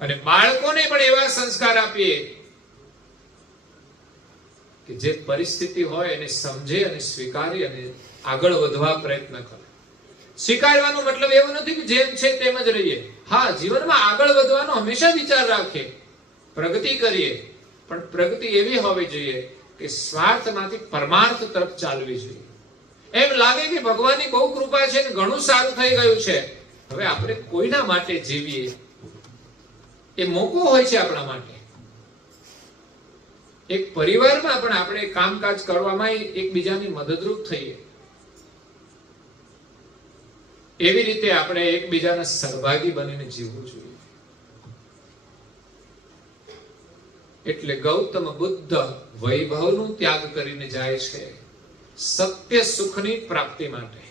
અને બાળકોને પણ એવા સંસ્કાર આપીએ કે જે પરિસ્થિતિ હોય એને સમજે અને સ્વીકારી અને આગળ વધવા પ્રયત્ન કરે. સ્વીકારવાનો મતલબ એવો નથી કે જેમ છે તેમ જ રહીએ. હા, જીવનમાં આગળ વધવાનો હંમેશા વિચાર રાખીએ, પ્રગતિ કરીએ, પણ પ્રગતિ એવી હોવી જોઈએ કે સ્વાર્થમાંથી પરમાર્થ તરફ ચાલવી જોઈએ. એમ લાગે કે ભગવાનની બહુ કૃપા છે ને ઘણું સારું થઈ ગયું છે, હવે આપણે કોઈના માટે જીવીએ, એ મોકો હોય છે આપણા માટે. એક પરિવારમાં પણ આપણે કામકાજ કરવામાં એકબીજાની મદદરૂપ થઈએ, એવી રીતે આપણે એકબીજાના સહભાગી બનીને જીવવું જોઈએ. એટલે ગૌતમ બુદ્ધ વૈભવનું ત્યાગ કરીને જાય છે સત્ય સુખની પ્રાપ્તિ માટે.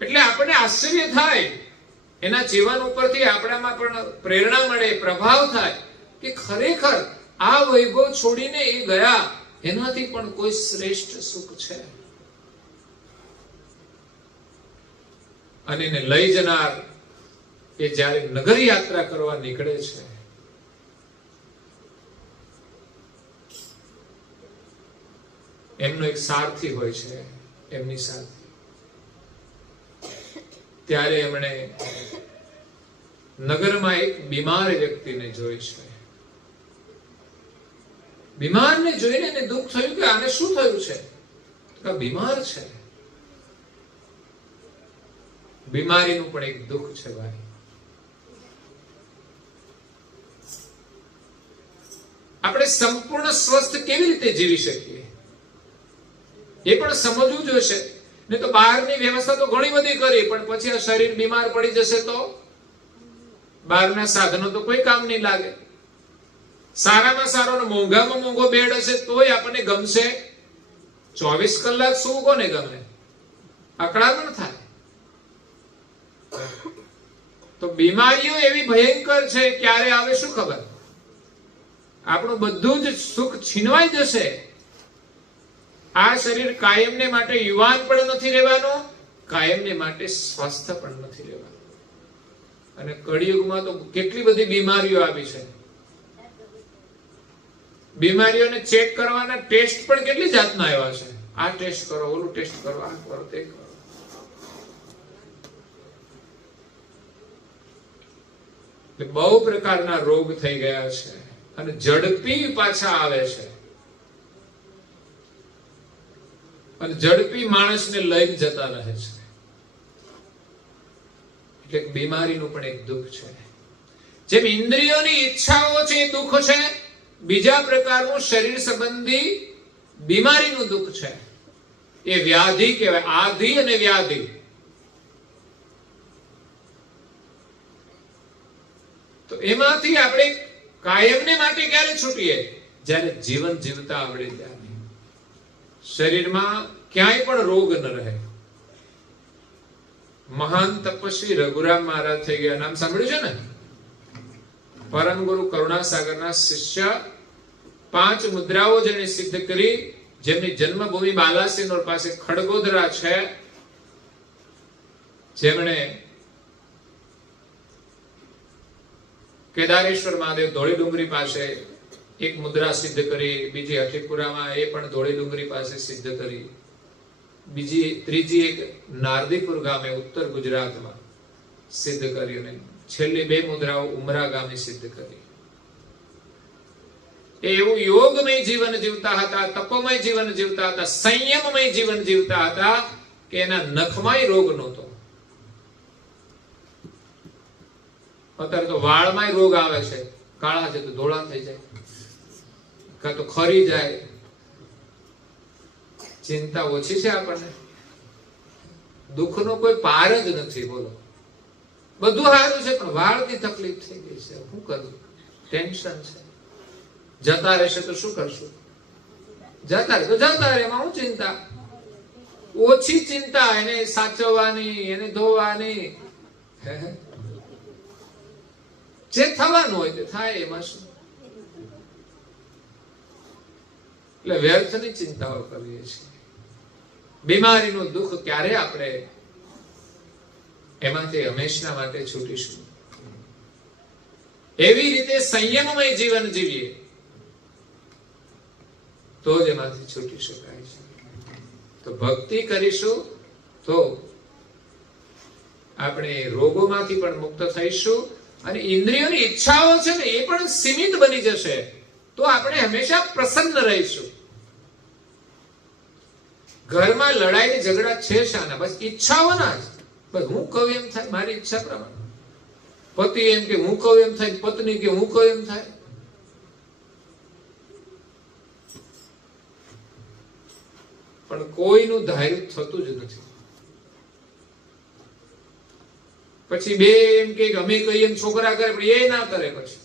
એટલે આપણને આશ્ચર્ય થાય, એના જીવન ઉપરથી આપણામાં પણ પ્રેરણા મળે, પ્રભાવ થાય કે ખરેખર આ વૈભવ છોડીને એ ગયા, એનાથી પણ કોઈ શ્રેષ્ઠ સુખ છે. અને એને લઈ જનાર એ જ્યારે નગર યાત્રા કરવા નીકળે છે, એમનો એક સારથી હોય છે એમની સાથે. ત્યારે એમણે નગરમાં એક બીમાર વ્યક્તિને જોઈ છે. બીમારને જોઈને એને દુઃખ થયું કે આને શું થયું છે? બીમાર છે. બીમારીનું પણ એક દુઃખ છે ભાઈ. આપણે સંપૂર્ણ સ્વસ્થ કેવી રીતે જીવી શકીએ એ પણ સમજવું જોઈશે. ને તો બહારની વ્યવસ્થા તો ઘણી બધી કરી, પણ પછી આ શરીર બીમાર પડી જશે તો બહારના સાધનો તો કોઈ કામ નહીં લાગે. સારામાં સારો ને મોંઘામાં મોંઘો બેડ હશે તોય આપણને ગમશે. 24 કલાક શું કોને ગમે? અકળામણ થાય. તો બીમારીઓ એવી ભયંકર છે, ક્યારે આવે શું ખબર. આપણું બધું જ સુખ છીનવાઈ જશે. આ શરીર કાયમને માટે યુવાન પણ નથી રહેવાનું, કાયમને માટે સ્વસ્થ પણ નથી રહેવાનું. અને કળિયુગમાં તો કેટલી બધી બીમારીઓ આવી છે. બીમારીઓને ચેક કરવાના ટેસ્ટ પણ કેટલી જાતના આવ્યા છે. આ ટેસ્ટ કરો, ઓલું ટેસ્ટ કરો, આ કરો, તે કરો. બહુ પ્રકારના રોગ થઈ ગયા છે અને ઝડપી પાછા આવે છે. અને ઝડપી માણસને લઈને જતા રહે છે. એટલે બીમારીનું પણ એક દુઃખ છે. જેમ ઇન્દ્રિયોની ઈચ્છાઓ છે એ દુઃખ છે, બીજા પ્રકારનું શરીર સંબંધી બીમારીનું દુઃખ છે. એ વ્યાધિ કહેવાય. આધિ અને વ્યાધિ. તો એમાંથી આપણે કાયમને માટે ક્યારે છૂટીએ? જ્યારે જીવન જીવતા આવડે ત્યારે. શરીરમાં ક્યાંય પણ રોગ ન રહે. મહાન તપસ્વી રઘુરામ મહારાજ થઈ ગયા. નામ સાંભળ્યું છે ને? પરમ ગુરુ કરુણાસાગરના શિષ્ય. 5 મુદ્રાઓ જેને સિદ્ધ કરી, જેમની જન્મભૂમિ બાલાસિનોર પાસે ખડગોદરા છે, જેમણે કેદારેશ્વર મહાદેવ ધોળી ડુંગરી પાસે એક મુદ્રા સિદ્ધ કરી, બીજી હઠીપુરામાં એ પણ ધોળી ડુંગરી પાસે સિદ્ધ કરી, ત્રીજી એક નારદીપુર ગામે ઉત્તર ગુજરાતમાં સિદ્ધ કરી, અને છેલ્લી 2 મુદ્રાઓ ઉમરા ગામે સિદ્ધ કરી. એ એવું યોગમય જીવન જીવતા હતા, તપમય જીવન જીવતા હતા, સંયમમય જીવન જીવતા હતા કે એના નખમાંય રોગ નહોતો. અત્યારે તો વાળમાંય રોગ આવે છે. કાળા છે તો ધોળા થઈ જાય, કાં તો ખરી જાય. ચિંતા ઓછી છે આપણને. દુઃખનો કોઈ પાર જ નથી. બોલો, બધું સારું છે પણ વાળની તકલીફ થઈ ગઈ છે. શું કરું? ટેન્શન છે. જતા રહેશે તો શું કરશું? જતા રહે તો જતા રહે, એમાં હું ચિંતા? ઓછી ચિંતા એને સાચવવાની, એને ધોવાની. જે થવાનું હોય તે થાય, એમાં શું? એટલે વ્યર્થની ચિંતાઓ કરીએ છીએ. બીમારીનું દુઃખ ક્યારે આપણે એમાંથી હંમેશના માટે છૂટીશું? એવી રીતે સંયમમય જીવન જીવીએ તો જ એમાંથી છૂટી શકાય છે. તો ભક્તિ કરીશું તો આપણે રોગોમાંથી પણ મુક્ત થઈશું, અને ઇન્દ્રિયોની ઈચ્છાઓ છે ને એ પણ સીમિત બની જશે. તો આપણે હંમેશા પ્રસન્ન રહીશું. ઘરમાં લડાઈ ને ઝઘડા છે શાના? બસ ઈચ્છાઓના જ. બસ હું કહું એમ થાય, મારી ઈચ્છા પ્રમાણે. પતિ એમ કે હું કહું એમ થાય, પત્ની કે હું કહું એમ થાય. પણ કોઈનું ધાર્યું થતું જ નથી. પછી બે એમ કે અમે કહીએ એમ છોકરા કરે, પણ એ ના કરે. પછી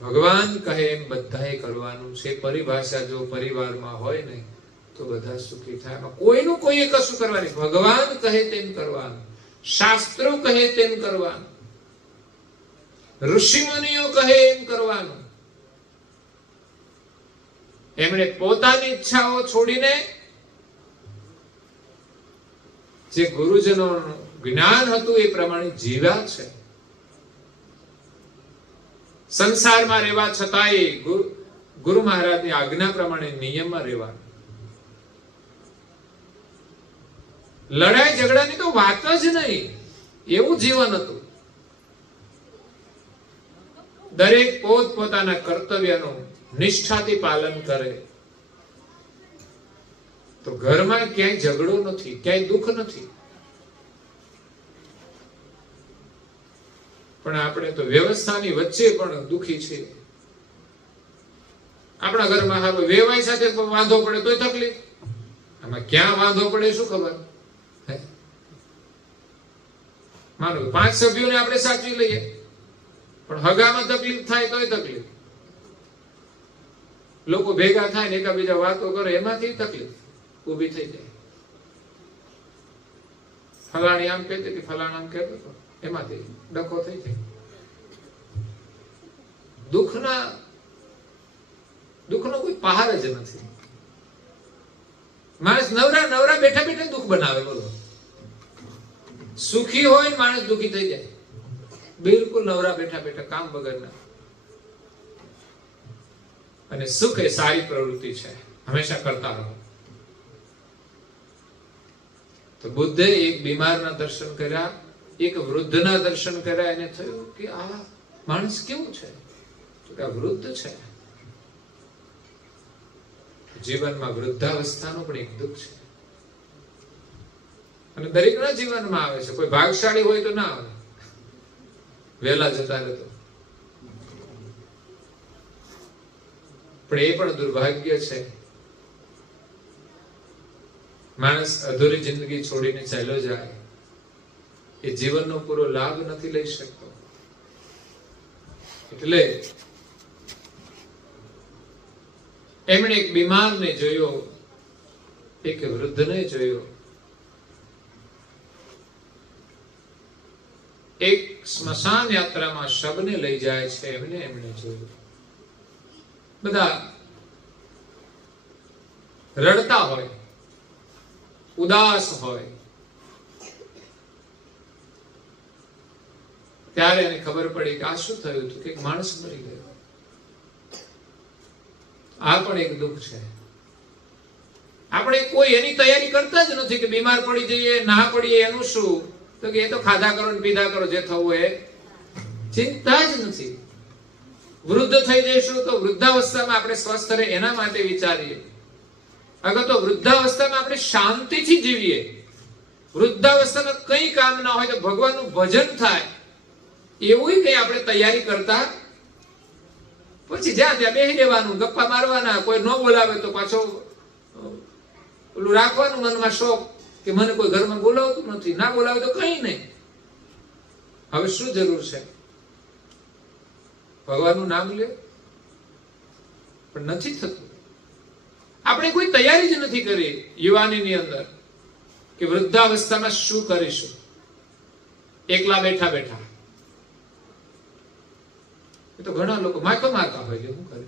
ભગવાન કહે એમ બધાએ કરવાનું છે. પરિભાષા જો પરિવારમાં હોય ને તો બધા સુખી થાય. કોઈનું કોઈએ કશું કરવાની. ભગવાન કહે તેમ કરવાનું, શાસ્ત્રો કહે તેમ કરવાનું, ઋષિમુનિઓ કહે એમ કરવાનું. એમણે પોતાની ઈચ્છાઓ છોડીને જે ગુરુજનોનું જ્ઞાન હતું એ પ્રમાણે જીવ્યા છે. સંસારમાં રહેવા છતાંય ગુરુ મહારાજની આજ્ઞા પ્રમાણે નિયમમાં રહેવાનું. લડાઈ ઝઘડાની તો વાત જ નહીં, એવું જીવન હતું. દરેક પોતપોતાના કર્તવ્યનું નિષ્ઠાથી પાલન કરે. તો ઘરમાં ક્યાંય ઝઘડો નથી, ક્યાંય દુઃખ નથી. પણ આપણે તો વ્યવસ્થાની વચ્ચે પણ દુઃખી છીએ. આપણા ઘરમાં હવે વેવાઈ સાથે વાંધો પડે તોય તકલીફ. આમાં ક્યાં વાંધો પડે શું ખબર? માનો 5 સભ્યોને આપણે સાચવી લઈએ, પણ હગામાં તકલીફ થાય તોય તકલીફ. લોકો ભેગા થાય ને એકાબીજા વાતો કરે, એમાંથી તકલીફ ઊભી થઈ જાય. ફલાણી આમ કહેતી કે ફલાણા આમ કહેતો હતો, એમાંથી ડખો થઈ જાય. દુઃખનો કોઈ પહાર જ નથી. માણસ નવરા બેઠા બેઠા દુઃખ બનાવે. બોલો, સુખી હોય માણસ દુઃખી થઈ જાય. બિલકુલ નવરા બેઠા બેઠા કામ વગરના. અને સુખ એ સારી પ્રવૃત્તિ છે, હંમેશા કરતા રહો. તો બુદ્ધે એક બીમારના દર્શન કર્યા, એક વૃદ્ધના દર્શન કર્યા. એને થયું કે આ માણસ કેવું છે? તો કે આ વૃદ્ધ છે. જીવનમાં વૃદ્ધાવસ્થાનું પણ એક દુઃખ છે, અને દરેકના જીવનમાં આવે છે. કોઈ ભાગશાળી હોય તો ના આવે, વહેલા જતા રહેતો. પણ એ પણ દુર્ભાગ્ય છે. માણસ અધૂરી જિંદગી છોડીને ચાલ્યો જાય, એ જીવનનો પૂરો લાભ નથી લઈ શકતો. એટલે એમણે એક બીમારને જોયો, એક વૃદ્ધને જોયો. એક સ્મશાન યાત્રામાં શબને લઈ જાય છે, એમણે જોયું. બધા રડતા હોય, ઉદાસ હોય. ત્યારે એને ખબર પડી કે આ શું થયું હતું, કે એક માણસ મરી ગયો. આ પણ એક દુઃખ છે. આપણે કોઈ એની તૈયારી કરતા જ નથી કે બીમાર પડી જઈએ, ના પડીએ એનું શું? તો કે એ તો ખાધા કરો ને પીધા કરો, જે થવું એ. ચિંતા જ નથી. વૃદ્ધ થઈ જઈશું તો વૃદ્ધાવસ્થામાં આપણે સ્વસ્થ રહે એના માટે વિચારીએ. અગર તો વૃદ્ધાવસ્થામાં આપણે શાંતિથી જીવીએ, વૃદ્ધાવસ્થામાં કઈ કામ ના હોય તો ભગવાનનું ભજન થાય, એવું કઈ આપણે તૈયારી કરતા. પછી જ્યાં ત્યાં બેસી રહેવાનું, ગપ્પા મારવાના. કોઈ ન બોલાવે તો પાછો ઓલું રાખવાનું મનમાં શોખ કે મને કોઈ ઘરમાં બોલાવતું નથી, ના બોલાવે તો કઈ નહીં. હવે શું જરૂર છે? ભગવાનનું નામ લે, પણ નથી થતું. આપણે કોઈ તૈયારી જ નથી કરી યુવાનીની અંદર કે વૃદ્ધાવસ્થામાં શું કરીશું. એકલા બેઠા બેઠા એ તો ઘણા લોકો માકો મારતા હોય, શું કરે?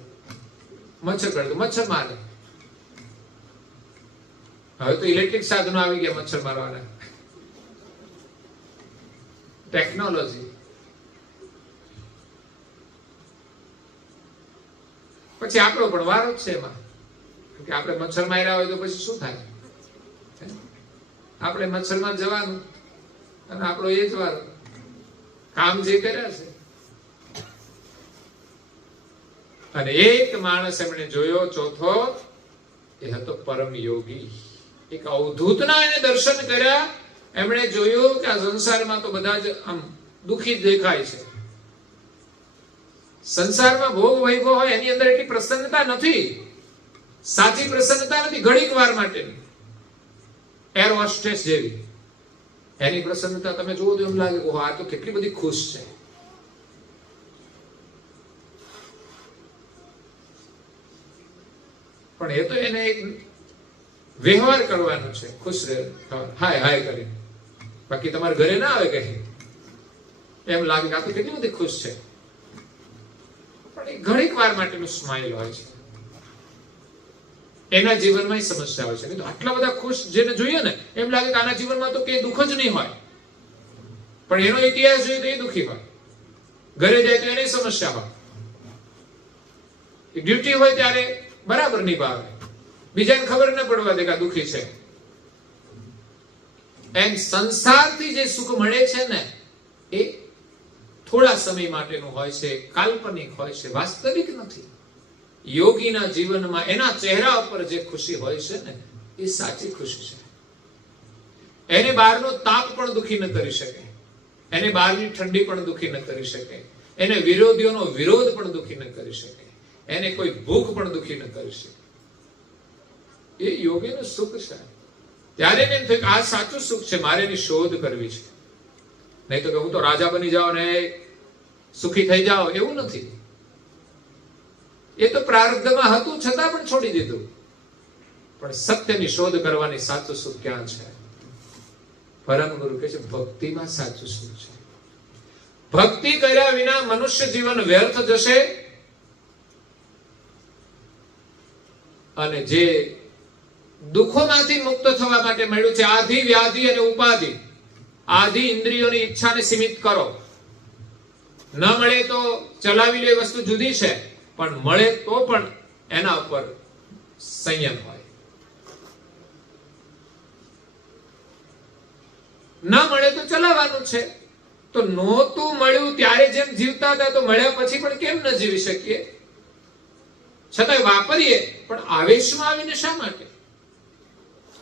મચ્છર કરે તો મચ્છર મારે. હવે તો ઇલેક્ટ્રિક સાધનો આવી ગયા મચ્છર મારવાના, ટેકનોલોજી. પછી આપણો પણ વારો જ છે એમાં, કે આપણે મચ્છર માર્યા હોય તો પછી શું થાય? આપણે મચ્છરમાં જવાનું અને આપણો એ જ વારો. કામ જે કર્યા છે. અને એક માણસ એમણે જોયો, ચોથો, એ હતો પરમ યોગી. એક અવધૂતના એને દર્શન કર્યા. એમણે જોયું કે આ સંસારમાં તો બધા જ આમ દુઃખી દેખાય છે. સંસારમાં ભોગ વૈભવ હોય એની અંદર એટલી પ્રસન્નતા નથી, સાચી પ્રસન્નતા નથી. ઘડીક વાર માટેની, એર હોસ્ટેસ જેવી એની પ્રસન્નતા તમે જુઓ તો એમ લાગે ઓહ આ તો કેટલી બધી ખુશ છે. પણ એ તો એને એક વ્યવહાર કરવાનો છે, ખુશ રહે, હાય હાય કરીને. બાકી તમારા ઘરે ના આવે કઈ એમ લાગે કે આ તો કેટલી બધી ખુશ છે. પણ એ ઘણીક વાર માટેનું સ્માઇલ હોય છે. એના જીવનમાં સમસ્યા હોય છે. નહીં તો આટલા બધા ખુશ જેને જોઈએ ને એમ લાગે કે આના જીવનમાં તો કઈ દુઃખ જ નહીં હોય. પણ એનો ઇતિહાસ જોઈએ તો એ દુઃખી હોય. ઘરે જાય તો એને સમસ્યા હોય. ડ્યુટી હોય ત્યારે બરાબર નિભાવે, બીજાને ખબર ન પડવા દે કે દુઃખી છે. એમ સંસારથી જે સુખ મળે છે ને એ થોડા સમય માટેનું હોય છે, કાલ્પનિક હોય છે, વાસ્તવિક નથી. યોગીના જીવનમાં એના ચહેરા ઉપર જે ખુશી હોય છે ને એ એ સાચી ખુશી છે. એને બહારનો તાપ પણ દુખી ન કરી શકે, એને બહારની ઠંડી પણ દુખી ન કરી શકે, એને વિરોધીઓનો વિરોધ પણ દુખી ન કરી શકે, એને કોઈ ભૂખ પણ દુખી ન કરી શકે. એ યોગીનું સુખ છે. ત્યારે એને એમ થયું કે આ સાચું સુખ છે, મારે એની શોધ કરવી છે. નહીં તો કે હું તો રાજા બની જાઉં ને સુખી થઈ જાઓ, એવું નથી. એ તો પ્રારબ્ધમાં હતું છતાં પણ છોડી દીધું. પણ સત્યની શોધ કરવાની સાચું સુખ ક્યાં છે? પરમ ગુરુ કહે છે ભક્તિમાં સાચું સુખ છે. ભક્તિ કર્યા વિના મનુષ્ય જીવન વ્યર્થ જશે. અને જે દુઃખોમાંથી મુક્ત થવા માટે મળ્યું છે, આધિ વ્યાધિ અને ઉપાધિ, આધિ ઇન્દ્રિયોની ઈચ્છાને સીમિત કરો. ન મળે તો ચલાવી લે, વસ્તુ જુદી છે, પણ મળે તો પણ એના ઉપર સંયમ હોય. ન મળે તો ચલાવવાનું છે. તો નહોતું મળ્યું ત્યારે જેમ જીવતા હતા, તો મળ્યા પછી પણ કેમ ન જીવી શકીએ? છતાંય વાપરીએ, પણ આવેશમાં આવીને શા માટે?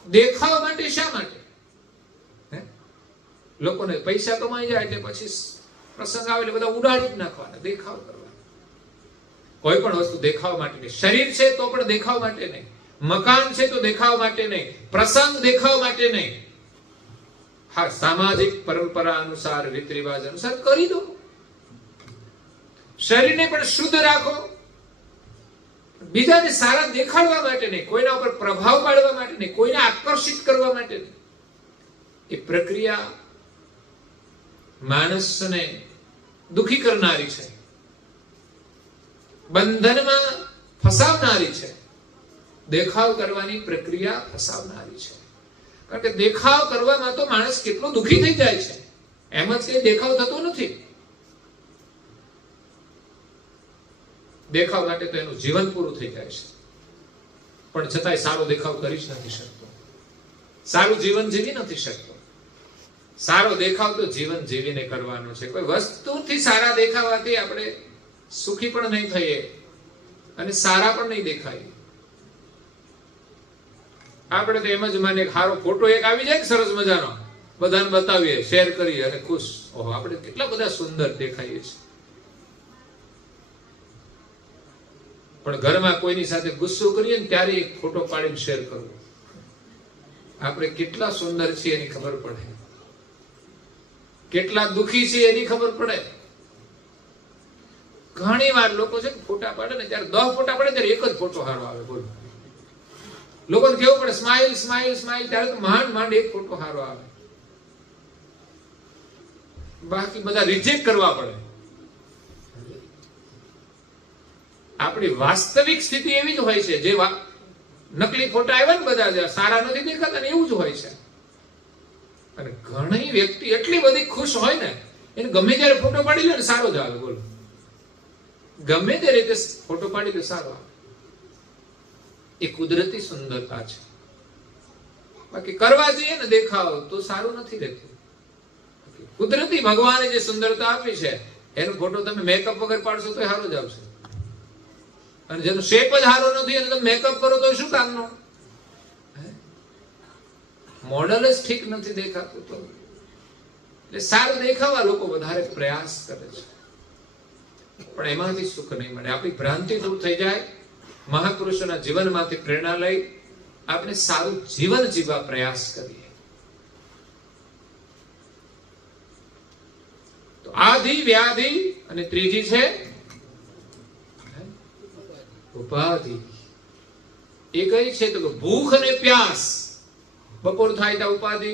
દેખાવ માટે શા માટે? લોકોને પૈસા કમાઈ જાય એટલે પછી પ્રસંગ આવે એટલે બધા ઉડાડી જ નાખવાના, દેખાવ કરવાના. કોઈ પણ વસ્તુ દેખાવ માટે નહીં. શરીર છે તો પણ દેખાવ માટે નહીં, મકાન છે તો દેખાવ માટે નહીં, પ્રસંગ દેખાવ માટે નહીં. હા, સામાજિક પરંપરા અનુસાર, રીત રિવાજ અનુસાર કરી દો. શરીરને પણ શુદ્ધ રાખો, બીજાને સારા દેખાડવા માટે નહીં, કોઈના ઉપર પ્રભાવ પાડવા માટે નહીં, કોઈને આકર્ષિત કરવા માટે નહીં. એ પ્રક્રિયા માણસને દુખી કરનારી છે, બંધનમાં ફસાવનારી છે. દેખાવ કરવાની પ્રક્રિયા ફસાવનારી છે. કારણ કે દેખાવ કરવામાં તો માણસ કેટલો દુખી થઈ જાય છે. એમ જ કઈ દેખાવ થતો નથી. દેખાવ માટે તો એનું જીવન પૂરું થઈ જાય છે, પણ છતાંય સારો દેખાવ કરી જ નથી શકતો, સારું જીવન જીવી નથી શકતો. સારો દેખાવ તો જીવન જીવીને કરવાનો છે. કોઈ વસ્તુથી સારા દેખાવાથી આપણે સુખી પણ નહીં થઈએ અને સારા પણ નહીં દેખાઈએ. આપણે તો એમ જ માને સારો ફોટો એક આવી જાય સરસ મજાનો, બધાને બતાવીએ, શેર કરીએ અને ખુશ. ઓહો, આપણે કેટલા બધા સુંદર દેખાઈએ છીએ. પણ ઘરમાં કોઈની સાથે ગુસ્સો કરીએ ને ત્યારે એક ફોટો પાડીને શેર કરવો. આપણે કેટલા સુંદર છીએ એની ખબર પડે, કેટલા દુખી છીએ એની ખબર પડે. ઘણી વાર લોકો છે ફોટા પાડે ને ત્યારે 10 ફોટા પડે ત્યારે એક જ ફોટો સારો આવે. બોલો, લોકોને કેવું પડે સ્માઈલ સ્માઈલ સ્માઈલ, ત્યારે તો માંડ માંડ એક ફોટો સારો આવે, બાકી બધા રિજેક્ટ કરવા પડે. આપણી વાસ્તવિક સ્થિતિ એવી જ હોય છે. જે નકલી ફોટા આવ્યા ને બધા સારા નથી દેખાતા ને એવું જ હોય છે. અને ઘણી વ્યક્તિ એટલી બધી ખુશ હોય ને, એને ગમે ત્યારે ફોટો પાડી લે ને સારો જ આવે. બોલો, ગમે તે રીતે ફોટો પાડી લે સારો આવે. એ કુદરતી સુંદરતા છે. બાકી કરવા જઈએ ને દેખાવ તો સારું નથી રહેતું. કુદરતી ભગવાને જે સુંદરતા આપી છે એનો ફોટો તમે મેકઅપ વગર પાડશો તો સારો જ આવશે. અને જેનો શેપ જ સારો નથી અને તમે મેકઅપ કરો તો શું કામનો? મોડલ જ ઠીક નથી દેખાતું તો. એટલે સારું દેખાવા લોકો વધારે પ્રયાસ કરે છે, પણ એમાંથી સુખ નહીં મળે. આપણી ભ્રાંતિ દૂર થઈ જાય, મહાપુરુષોના જીવનમાંથી પ્રેરણા લઈ આપણે સારું જીવન જીવવા પ્રયાસ કરીએ. તો આધિ વ્યાધિ અને ત્રીજી છે ઉપાધિ. એ કઈ છે તો ભૂખ અને પ્યાસ. બપોર થાય તો ઉપાધિ,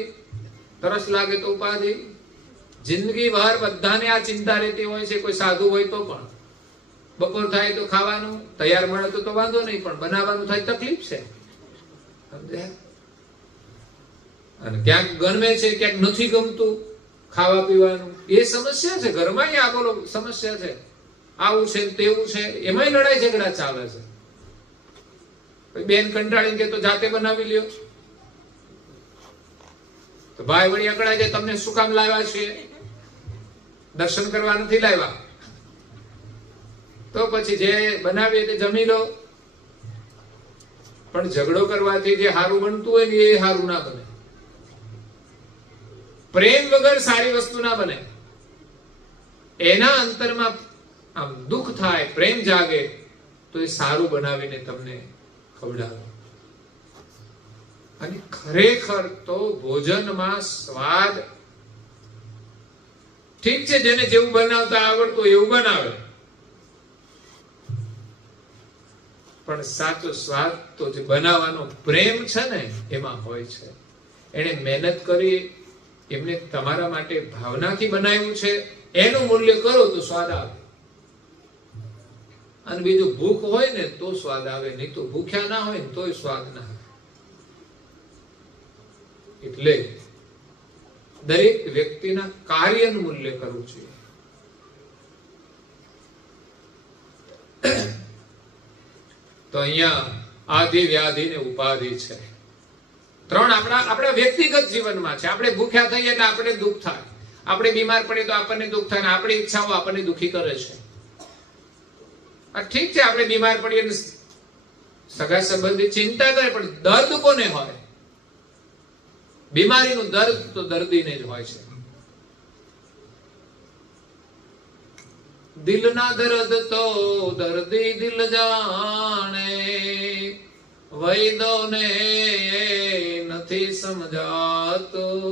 તરસ લાગે તો ઉપાધિ. જિંદગી ભર બધાને આ ચિંતા રહેતી હોય છે. કોઈ સાધુ હોય તો પણ બપોર થાય તો ખાવાનું તૈયાર મળે તો વાંધો નહીં, પણ બનાવવાનું થાય તકલીફ છે. અને ક્યાંક ગમે છે, ક્યાંક નથી ગમતું ખાવા પીવાનું. એ સમસ્યા છે. ઘરમાં આ બોલો સમસ્યા છે. આવું છે તેવું છે, એમાંય લડાઈ ઝઘડા ચાલે છે. બેન કંટાળીને કે તો જાતે બનાવી લ્યો, તો ભાઈ વળી અકળાય છે, તમને શું કામ લાવ્યા છે? દર્શન કરવા નથી લાવ્યા. તો પછી જે બનાવીએ તે જમી લો. પણ ઝઘડો કરવાથી જે સારું બનતું હોય ને એ સારું ના બને. પ્રેમ વગર સારી વસ્તુ ના બને. એના અંતરમાં આમ દુઃખ થાય, પ્રેમ જાગે તો એ સારું બનાવીને તમને ખવડાવે. અને ખરેખર તો ભોજનમાં સ્વાદ, ઠીક છે જેને જેવું બનાવતા આવડતું એવું બનાવે, પણ સાચો સ્વાદ તો જે બનાવવાનો પ્રેમ છે ને એમાં હોય છે. એને મહેનત કરી, એમને તમારા માટે ભાવનાથી બનાવ્યું છે, એનું મૂલ્ય કરો તો સ્વાદ આવે. અને બીજું ભૂખ હોય ને તો સ્વાદ આવે, નહીં તો ભૂખ્યા ના હોય ને તોય સ્વાદ ના આવે. એટલે દરેક વ્યક્તિના કાર્યનું મૂલ્ય કરવું જોઈએ. તો અહીંયા આદિ, વ્યાધિ ને ઉપાધિ છે. ત્રણ આપણા વ્યક્તિગત જીવનમાં છે. આપણે ભૂખ્યા થઈએ એટલે આપણે દુઃખ થાય, આપણે બીમાર પડીએ તો આપણને દુઃખ થાય, આપણી ઈચ્છાઓ આપણને દુઃખી કરે છે. ઠીક છે આપણે બીમાર પડીએ, સગા સંબંધી ચિંતા કરે, પણ દર્દ કોને હોય? બીમારીનું દર્દ તો દર્દીને જ હોય છે. દિલના દર્દ તો દર્દી દિલ જાણે, વૈદોને નથી સમજાતું,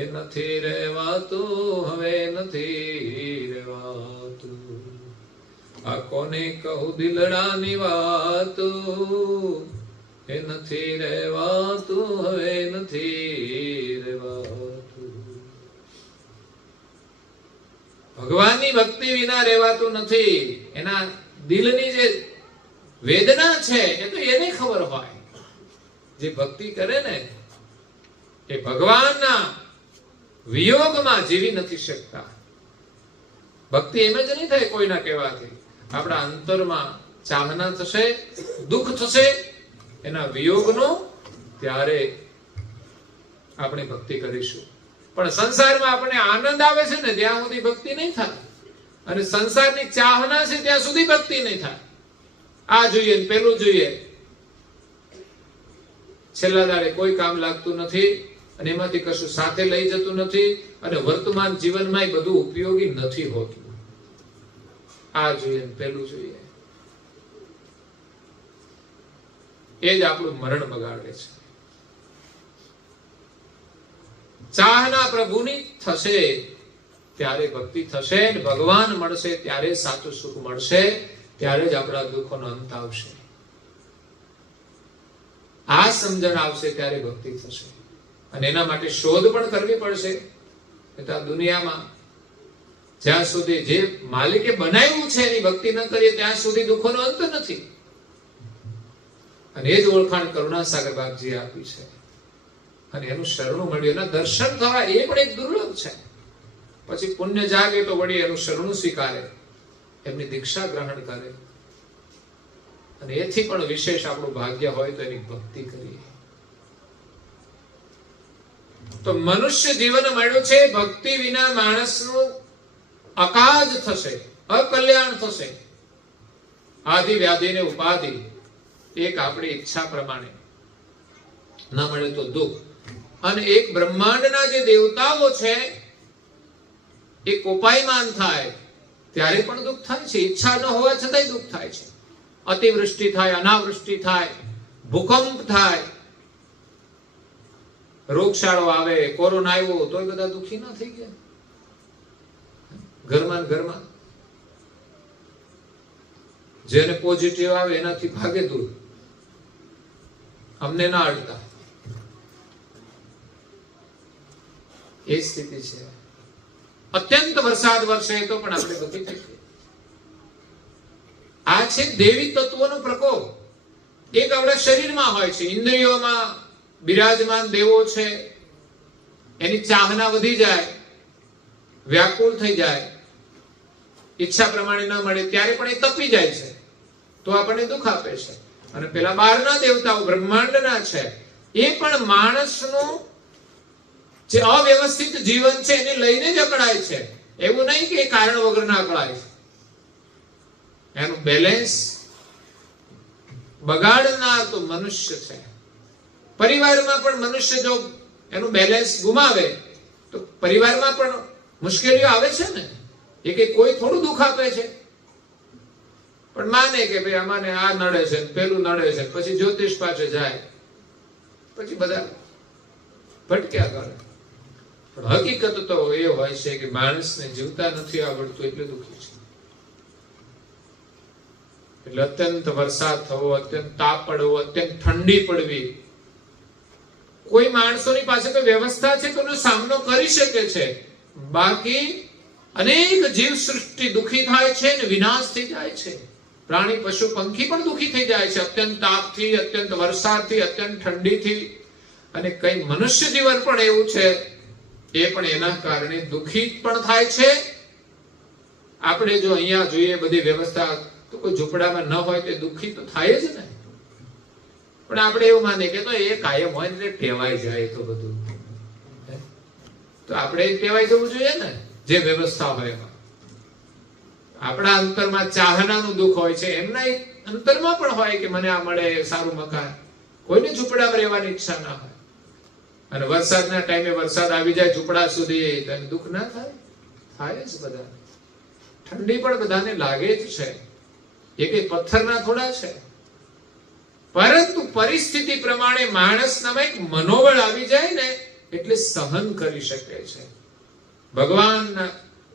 એ નથી રહેવાતું, હવે નથી રહેવાતું. આ કોને કહું દિલડાની વાતું, એ નથી રહેવાતું, હવે નથી રહેવાતું. ભગવાનની ભક્તિ વિના રહેવાતું નથી. એના દિલની જે વેદના છે એ તો એને ખબર હોય. જે ભક્તિ કરે ને એ ભગવાનના વિયોગમાં જીવી નથી શકતા. ભક્તિ એમ જ નહીં થાય કોઈના કહેવાથી. આપણા અંતરમાં ચાહના થશે, દુઃખ થશે એના વિયોગનો, ત્યારે આપણે ભક્તિ કરીશું. પણ સંસારમાં આપણે આનંદ આવે છે ને ત્યાં સુધી ભક્તિ નહીં થાય, અને સંસારની ચાહના છે ત્યાં સુધી ભક્તિ નહીં થાય. આ જોઈએ ને પેલું જોઈએ, છેલ્લા દાડે કોઈ કામ લાગતું નથી, અને એમાંથી કશું સાથે લઈ જતું નથી, અને વર્તમાન જીવનમાં એ બધું ઉપયોગી નથી હોતું. આ જોઈએ ને પેલું જોઈએ, એ જ આપણું મરણ બગાડે છે. ચાહના પ્રભુની થશે ત્યારે ભક્તિ થશે, ને ભગવાન મળશે ત્યારે સાચું સુખ મળશે, ત્યારે જ આપણા દુઃખોનો અંત આવશે. આ સમજણ આવશે ત્યારે ભક્તિ થશે. અને એના માટે શોધ પણ કરવી પડશે. એટલે આ દુનિયામાં જ્યાં સુધી જે માલિકે બનાવ્યું છે એની ભક્તિ ન કરીએ ત્યાં સુધી દુઃખોનો અંત નથી. અને એ જ ઓળખાણ કરુણાસાગર બાપજીએ આપી છે. અને એનું શરણું મળ્યું, એના દર્શન થવા એ પણ એક દુર્લભ છે. પછી પુણ્ય જાગે તો વળી એનું શરણું સ્વીકારે, એમની દીક્ષા ગ્રહણ કરે, અને એથી પણ વિશેષ આપણું ભાગ્ય હોય તો એની ભક્તિ કરીએ. તો મનુષ્ય જીવન મળ્યું છે, ભક્તિ વિના માણસનું અકાજ થશે, અકલ્યાણ થશે. આદિ, વ્યાધિ ને ઉપાધિ એક આપણી ઈચ્છા પ્રમાણે ન મળે તો દુઃખ. અને એક બ્રહ્માંડના જે દેવતાઓ છે એ કોપાયમાન થાય ત્યારે પણ દુઃખ થાય છે. ઈચ્છા ન હોવા છતાંય દુઃખ થાય છે. અતિવૃષ્ટિ થાય, અનાવૃષ્ટિ થાય, ભૂકંપ થાય, રોગશાળો આવે, કોરોના આવ્યો તો બધા દુઃખી ન થઈ ગયા. ઘરમાં જેને પોઝિટિવ આવે એનાથી ભાગે દૂર, અમને ના અડતા. એ સ્થિતિ છે. અત્યંત વરસાદ વરસે તો પણ આપણે દુઃખી થઈ ગયા. આ છે દેવી તત્વનો પ્રકોપ. એક આપણા શરીરમાં હોય છે, ઇન્દ્રિયોમાં બિરાજમાન દેવો છે, એની ચાહના વધી જાય, વ્યાકુળ થઈ જાય, ઈચ્છા પ્રમાણે ન મળે ત્યારે પણ એ તપી જાય છે, તો આપણને દુઃખ આપે છે. અને પેલા બહારના દેવતાઓ બ્રહ્માંડના છે, એ પણ માણસનું જે અવ્યવસ્થિત જીવન છે એને લઈને જ અકળાય છે. એવું નહીં કે કારણ વગર ના અકળાય છે. એનું બેલેન્સ બગાડનાર તો મનુષ્ય છે. પરિવારમાં પણ મનુષ્ય જો એનું બેલેન્સ ગુમાવે તો પરિવારમાં પણ મુશ્કેલીઓ આવે છે ને. એ કે કોઈ થોડું દુઃખ આપે છે, પણ માને કે ભાઈ અમાને આ નડે છે, પેલું નડે છે, પછી જ્યોતિષ પાસે જાય, પછી બધા ભટક્યા કરે. પણ હકીકત તો એ હોય છે કે માણસને જીવતા નથી આવડતું એટલે દુઃખી છે. એટલે અત્યંત વરસાદ થવો, અત્યંત તાપ પડવો, અત્યંત ઠંડી પડવી, કોઈ માણસોની પાસે તો વ્યવસ્થા છે તો એનો સામનો કરી શકે છે. બાકી અનેક જીવ સૃષ્ટિ દુઃખી થાય છે ને વિનાશ થઈ જાય છે. પ્રાણી પશુ પંખી પણ દુઃખી થઈ જાય છે અત્યંત તાપથી, અત્યંત વરસાદથી, અત્યંત ઠંડીથી. અને કઈ મનુષ્ય જીવન પણ એવું છે, એ પણ એના કારણે દુઃખી પણ થાય છે. આપણે જો અહીંયા જોઈએ બધી વ્યવસ્થા, તો કોઈ ઝૂંપડામાં ન હોય તો દુઃખી તો થાય જ ને. પણ આપણે એવું માને કે તો એ કાયમ હોય ને ટેવાઈ જાય તો બધું, તો આપણે ટેવાઈ જવું જોઈએ ને જે વ્યવસ્થા હોય એમાં. આપણા અંતરમાં ચાહનાનું દુઃખ હોય છે, એમના અંતરમાં પણ હોય કે મને આ મળે, સારું મકાન. કોઈને ઝૂંપડામાં રહેવાની ઈચ્છા ના હોય. અને વરસાદના ટાઈમે વરસાદ આવી જાય ઝૂંપડા સુધી, તો દુઃખ ના થાય? થાય જ બધાને. ઠંડી પણ બધાને લાગે જ છે. એ કઈ પથ્થરના થોડા છે. પરંતુ પરિસ્થિતિ પ્રમાણે માણસનામાં એક મનોબળ આવી જાય ને એટલે સહન કરી શકે છે. ભગવાનના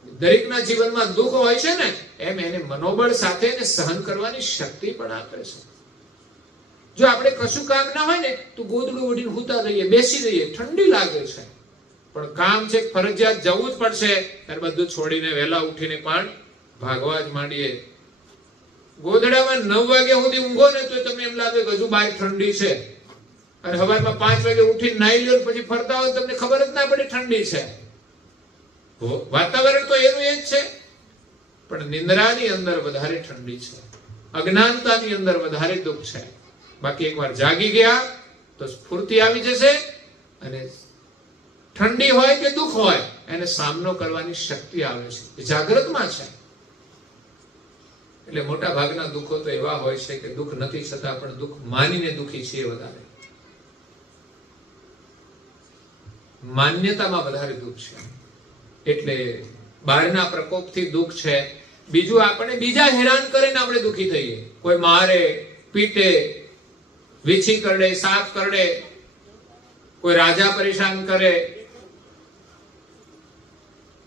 દરેકના જીવનમાં દુઃખ હોય છે ને, એમ એને મનોબળ સાથે એને સહન કરવાની શક્તિ પણ આપે છે. જો આપણે કશું કામ ના હોય ને તો ગોદડું ઓઢીને સૂતા રહીએ, બેસી રહીએ, ઠંડી લાગે છે. પણ કામ છે, ફરજિયાત જવું જ પડશે, ત્યારે બધું છોડીને વહેલા ઉઠીને પણ ભાગવા જ માંડીએ. ગોદડામાં 9 વાગ્યા સુધી ઊંઘો ને તો તમને એમ લાગે કે હજુ બહાર ઠંડી છે, અને સવારમાં 5 વાગે ઉઠીને નાઈ લો, પછી ફરતા હોય તમને ખબર જ ના પડે ઠંડી છે. વાતાવરણ તો એનું એ જ છે, પણ નિંદ્રાની અંદર વધારે ઠંડી છે, અજ્ઞાનતાની અંદર વધારે દુઃખ છે. બાકી એકવાર જાગી ગયા તો સ્ફૂર્તિ આવી જશે, અને ઠંડી હોય કે દુઃખ હોય એને સામનો કરવાની શક્તિ આવે છે, એ જાગૃતમાં છે. એટલે મોટા ભાગના દુઃખો તો એવા હોય છે કે દુઃખ નથી છતાં પણ દુઃખ માનીને દુઃખી છે. વધારે માન્યતામાં વધારે દુઃખ છે. એટલે બહારના પ્રકોપથી દુઃખ છે. બીજું આપણે બીજા હેરાન કરે ને આપણે દુઃખી થઈએ. કોઈ મારે, પીટે, વીછી કરડે, સાફ કરડે, કોઈ રાજા પરેશાન કરે,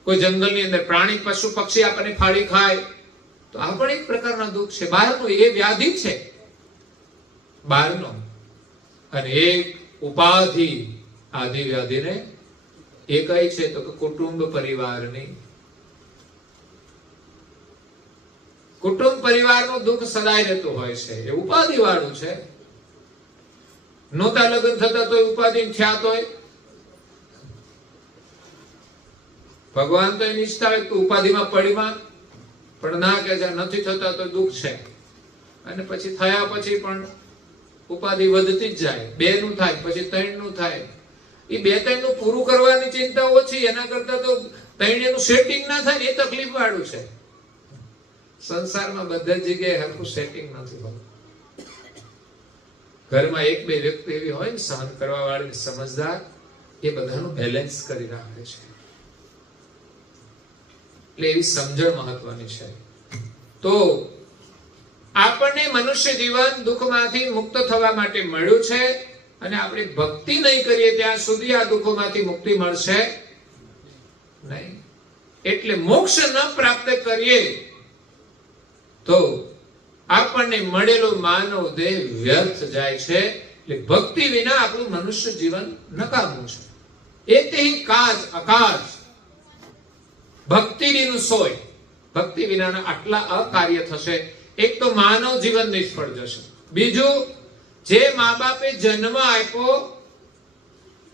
કોઈ જંગલની અંદર પ્રાણી પશુ પક્ષી આપણને ફાડી ખાય, તો આ પણ એક પ્રકારના દુઃખ છે. બહારનો એ વ્યાધિ છે, બહારનો. અને એક ઉપાધિ આદિ વ્યાધિને એ કઈ છે તો કે કુટુંબ પરિવારની. કુટુંબ પરિવારનું દુઃખ સદાય રહેતું હોય છે. એ ઉપાધિ વાળું છે. નહોતા લગ્ન થતા તો ઉપાધિ થયા તોય ભગવાન તો એની ઈચ્છા હોય તો ઉપાધિમાં પડીમાં, પણ ના કે નથી થતા તો દુઃખ છે. અને પછી થયા પછી પણ ઉપાધિ વધતી જ જાય. 2 નું થાય, પછી 3 નું થાય. એ 2-3 નું પૂરું કરવાની ચિંતા ઓછી, એના કરતા તો 3 નું સેટિંગ ના થાય ને એ તકલીફ વાળું છે. સંસારમાં બધા જગ્યાએ હરખું સેટિંગ નથી હોતું. ઘરમાં 1-2 વ્યક્તિ એવી હોય ને સહન કરવા વાળી, સમજદાર, એ બધાનું બેલેન્સ કરી રાખે છે. એટલે એવી સમજણ મહત્વની છે. તો આપણને મનુષ્ય જીવન દુઃખમાંથી મુક્ત થવા માટે મળ્યું છે, અને આપણે ભક્તિ નહીં કરીએ ત્યાં સુધી આ દુઃખોમાંથી મુક્તિ મળશે નહીં. એટલે મોક્ષ ન પ્રાપ્ત કરીએ તો આપણને મળેલો માનવ દેહ વ્યર્થ જાય છે. એટલે ભક્તિ વિના આપણું મનુષ્ય જીવન નકામું છે. એતેહિ કાચ અકાચ ભક્તિ વિનું સોય. ભક્તિ વિનાના આટલા અકાર્ય થશે. એક તો માનવ જીવન નિષ્ફળ જશે. બીજું, જે મા બાપે જન્મ આપ્યો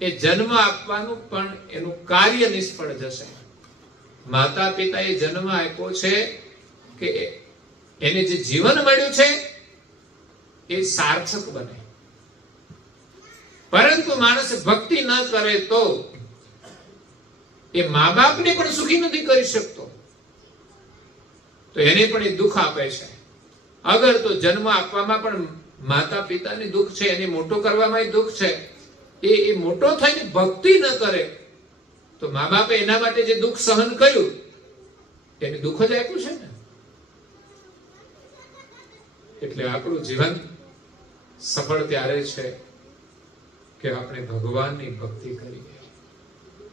એ જન્મ આપવાનું પણ એનું કાર્ય નિષ્ફળ જશે. માતા પિતાએ જન્મ આપ્યો છે કે એને જે જીવન મળ્યું છે એ સાર્થક બને. પરંતુ માણસ ભક્તિ ન કરે તો એ મા બાપને પણ સુખી નથી કરી શકતો, તો એને પણ એ દુઃખ આપે છે. અગર તો જન્મ આપવામાં પણ માતા પિતાને દુઃખ છે, એને મોટો કરવામાં દુઃખ છે, એ મોટો થઈને ભક્તિ ન કરે તો મા બાપે એના માટે જે દુઃખ સહન કર્યું એને દુઃખ જ આપ્યું છે ને. એટલે આપણું જીવન સફળ ત્યારે છે કે આપણે ભગવાનની ભક્તિ કરીએ.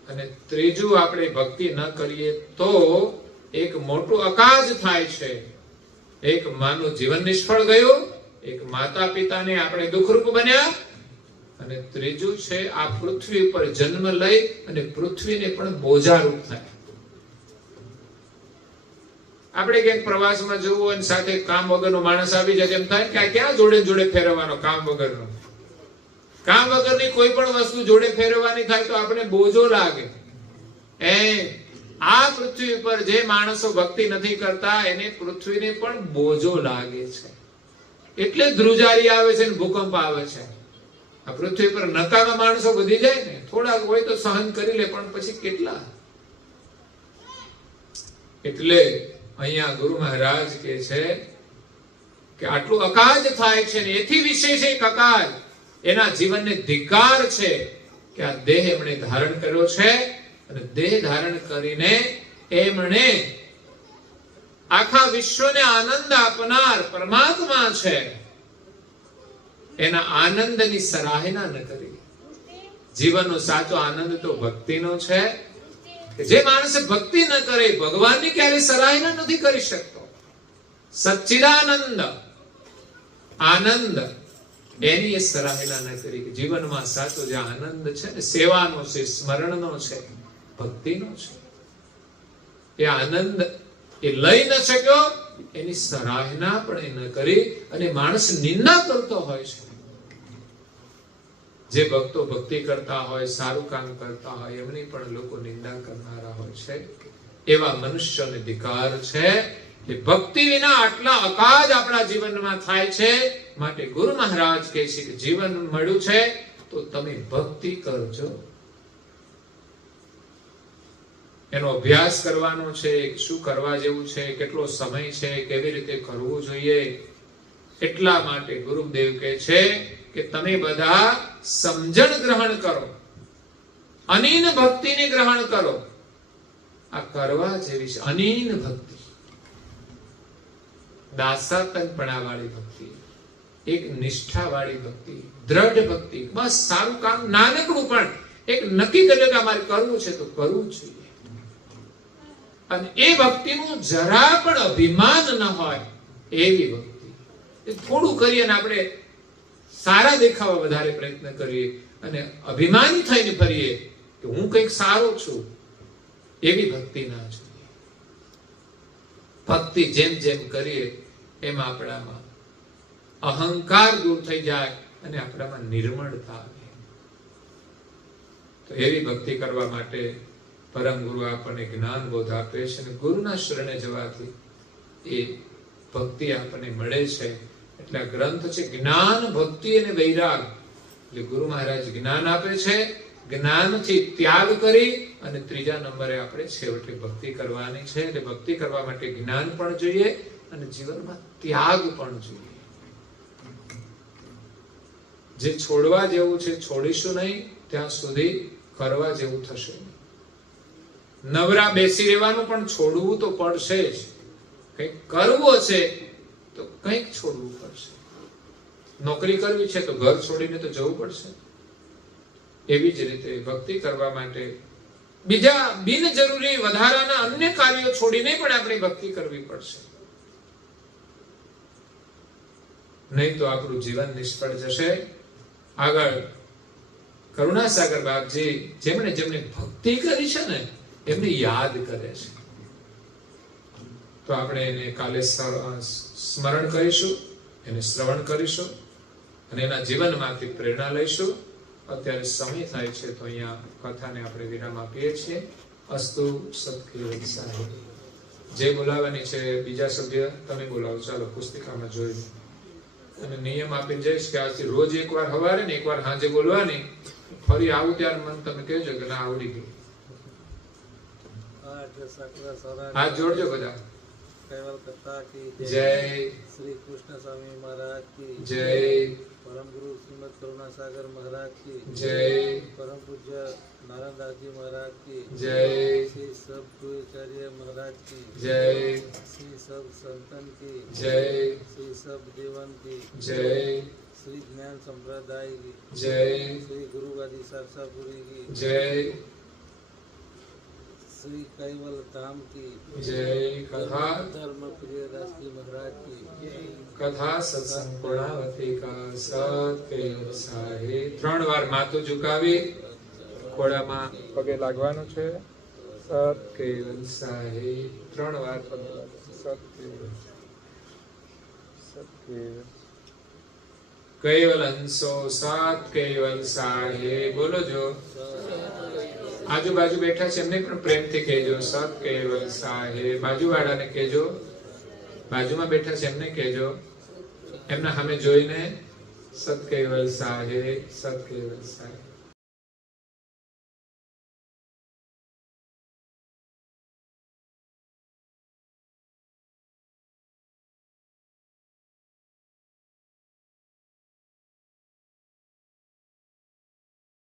અને ત્રીજું, આપણે ભક્તિ ન કરીએ તો એક મોટું અકાજ થાય છે. એક માનું જીવન નિષ્ફળ ગયું, એક માતા પિતાને આપણે દુઃખરૂપ બન્યા, અને ત્રીજું છે આ પૃથ્વી પર જન્મ લઈ અને પૃથ્વીને પણ બોજારૂપ થાય. આપણે ક્યાંક પ્રવાસમાં જવું હોય અને સાથે કામ વગરનો માણસ આવી જાય, એમ થાય કે આ ક્યાં જોડે જોડે ફેરવવાનો, કામ વગરનો. કામ વગરની કોઈ પણ વસ્તુ જોડે ફેરવવાની થાય તો આપણે બોજો લાગે. આ પૃથ્વી પર જે માણસો ભક્તિ નથી કરતા એને પૃથ્વીને પણ બોજો લાગે છે. એટલે ધ્રુજારી આવે છે ને ભૂકંપ આવે છે. આ પૃથ્વી પર નકામા માણસો વધી જાય ને, થોડાક હોય તો સહન કરી લે, પણ પછી કેટલા. એટલે અહીંયા ગુરુ મહારાજ કહે છે કે આટલું અકાજ થાય છે ને એથી વિશેષ એક અકાજ એના જીવનને ધિક્કાર છે કે આ દેહ એમણે ધારણ કર્યો છે, અને દેહ ધારણ કરીને એમણે આખા વિશ્વને આનંદ આપનાર પરમાત્મા છે એના આનંદની સરાહના ન કરી. જીવનનો સાચો આનંદ તો ભક્તિનો છે. જે માણસ ભક્તિ ન કરે ભગવાનની ક્યારેય સરાહના નથી કરી શકતો. સચ્ચિદાનંદ આનંદ એની સરાહના ન કરી. જીવનમાં સાચો જે આનંદ છે ને સેવાનો છે, સ્મરણનો છે, ભક્તિનો છે, એ આનંદ એ લઈ ન શક્યો, એની સરાહના પણ એ ન કરી. અને માણસ નિંદા કરતો હોય છે. જે ભક્તો ભક્તિ કરતા હોય, સારું કામ કરતા હોય, એમની પણ લોકો નિંદા કરનારા હોય છે. એવા મનુષ્યને ધિક્કાર છે. એ ભક્તિ વિના આટલા અકાજ આપણા જીવનમાં થાય છે. માટે ગુરુ મહારાજ કહે છે કે જીવન મળ્યું છે તો તમે ભક્તિ કરજો. એનો અભ્યાસ કરવાનો છે, શું કરવા જેવું છે, કેટલો સમય છે, કેવી રીતે કરવું જોઈએ. એટલા માટે ગુરુદેવ કહે છે કે તમે બધા સમજણ ગ્રહણ કરો, અનીન ભક્તિને ગ્રહણ કરો. આ કરવા જેવી છે અનીન ભક્તિ, દાસાતનપણા વાળી ભક્તિ, એક નિષ્ઠા વાળી ભક્તિ, દ્રઢ ભક્તિ. બસ સારું કામ નાનકડું પણ એક નક્કી કર્યું કે અમારે કરવું છે તો કરવું જોઈએ. અને એ ભક્તિનું જરા પણ અભિમાન ન હોય એવી ભક્તિ. થોડું કરીએ ને આપણે સારા દેખાવા વધારે પ્રયત્ન કરીએ અને અભિમાની થઈને ફરીએ કે હું કંઈક સારો છું, એવી ભક્તિ ના જોઈએ. ભક્તિ જેમ જેમ કરીએ એમ આપણામાં અહંકાર દૂર થઈ જાય અને આપણામાં નિર્મળતા આવે. તો એવી ભક્તિ કરવા માટે પરમ ગુરુ આપણને જ્ઞાન બોધ આપે છે, અને ગુરુના શરણે જવાથી એ ભક્તિ આપણને મળે છે. એટલે આ ગ્રંથ છે જ્ઞાન, ભક્તિ અને વૈરાગ. એટલે ગુરુ મહારાજ જ્ઞાન આપે છે, જ્ઞાનથી ત્યાગ કરી અને ત્રીજા નંબરે આપણે છેવટે ભક્તિ કરવાની છે. એટલે ભક્તિ કરવા માટે જ્ઞાન પણ જોઈએ અને જીવનમાં ત્યાગ પણ જોઈએ. જે છોડવા જેવું છે છોડીશું નહીં ત્યાં સુધી કરવા જેવું થશે નહીં. નવરા બેસી રહેવાનું પણ છોડવું તો પડશે જ. કંઈક કરવું છે તો કંઈક છોડવું પડશે. નોકરી કરવી છે તો ઘર છોડીને તો જવું પડશે. એવી જ રીતે ભક્તિ કરવા માટે બીજા બિનજરૂરી વધારાના અન્ય કાર્યો છોડીને પણ આપણે ભક્તિ કરવી પડશે. નહીં તો આપણું જીવન નિષ્ફળ જશે. આગળ કરુણાસાગર બાપજી જેમણે જેમણે ભક્તિ કરી છે ને એમને યાદ કરે છે. તો આપણે એને કાલે સ્મરણ કરીશું, એને શ્રવણ કરીશું અને એના જીવનમાંથી પ્રેરણા લઈશું. અત્યારે સમય થાય છે તો અહીંયા કથાને આપણે વિરામ આપીએ છીએ. અસ્તુ સત્કીર્તન સાહેબ. જે બોલાવવાની છે બીજા સભ્ય તમે બોલાવો. ચાલો પુસ્તિકામાં જોઈ અને નિયમ આપીને જઈશ કે આજથી રોજ એકવાર સવારે ને એકવાર સાંજે બોલવાની. ફરી આવું ત્યારે મને તમે કહેજો કે ના આવડી ગયું. હાથ જોડજો બધા. कैवल कथा की जय श्री कृष्ण स्वामी महाराज की जय परम गुरु श्रीमद करुणा सागर महाराज की जय परम पूज्य नारायण दास जी महाराज की जय श्री सब गुरुचार्य महाराज की जय श्री सब संतन की जय श्री सब देवन की जय श्री ज्ञान संप्रदाय की जय श्री गुरुवादी सरसापुरी की जय श्री कैवल धाम की जय कथा धर्म प्रिय दास जी महाराज की कथा सत्संग પૂર્ણાવતી કા સત કેવલ સાહે 3 વાર માથું ઝુકાવી ખોળામાં પગે લાગવાનું છે સત કેવલ સાહે 3 વાર પગે લાગવાનું સત કેવલ કેવલ હંસો સત કેવલ સાહે બોલો જો આજુબાજુ બેઠા છે એમને પણ પ્રેમથી કહેજો સત કેવલ સાહે બાજુવાળાને કહેજો બાજુમાં બેઠા છે એમને કહેજો એમના સામે જોઈને સત કેવલ સાહે સત કેવલ સાહે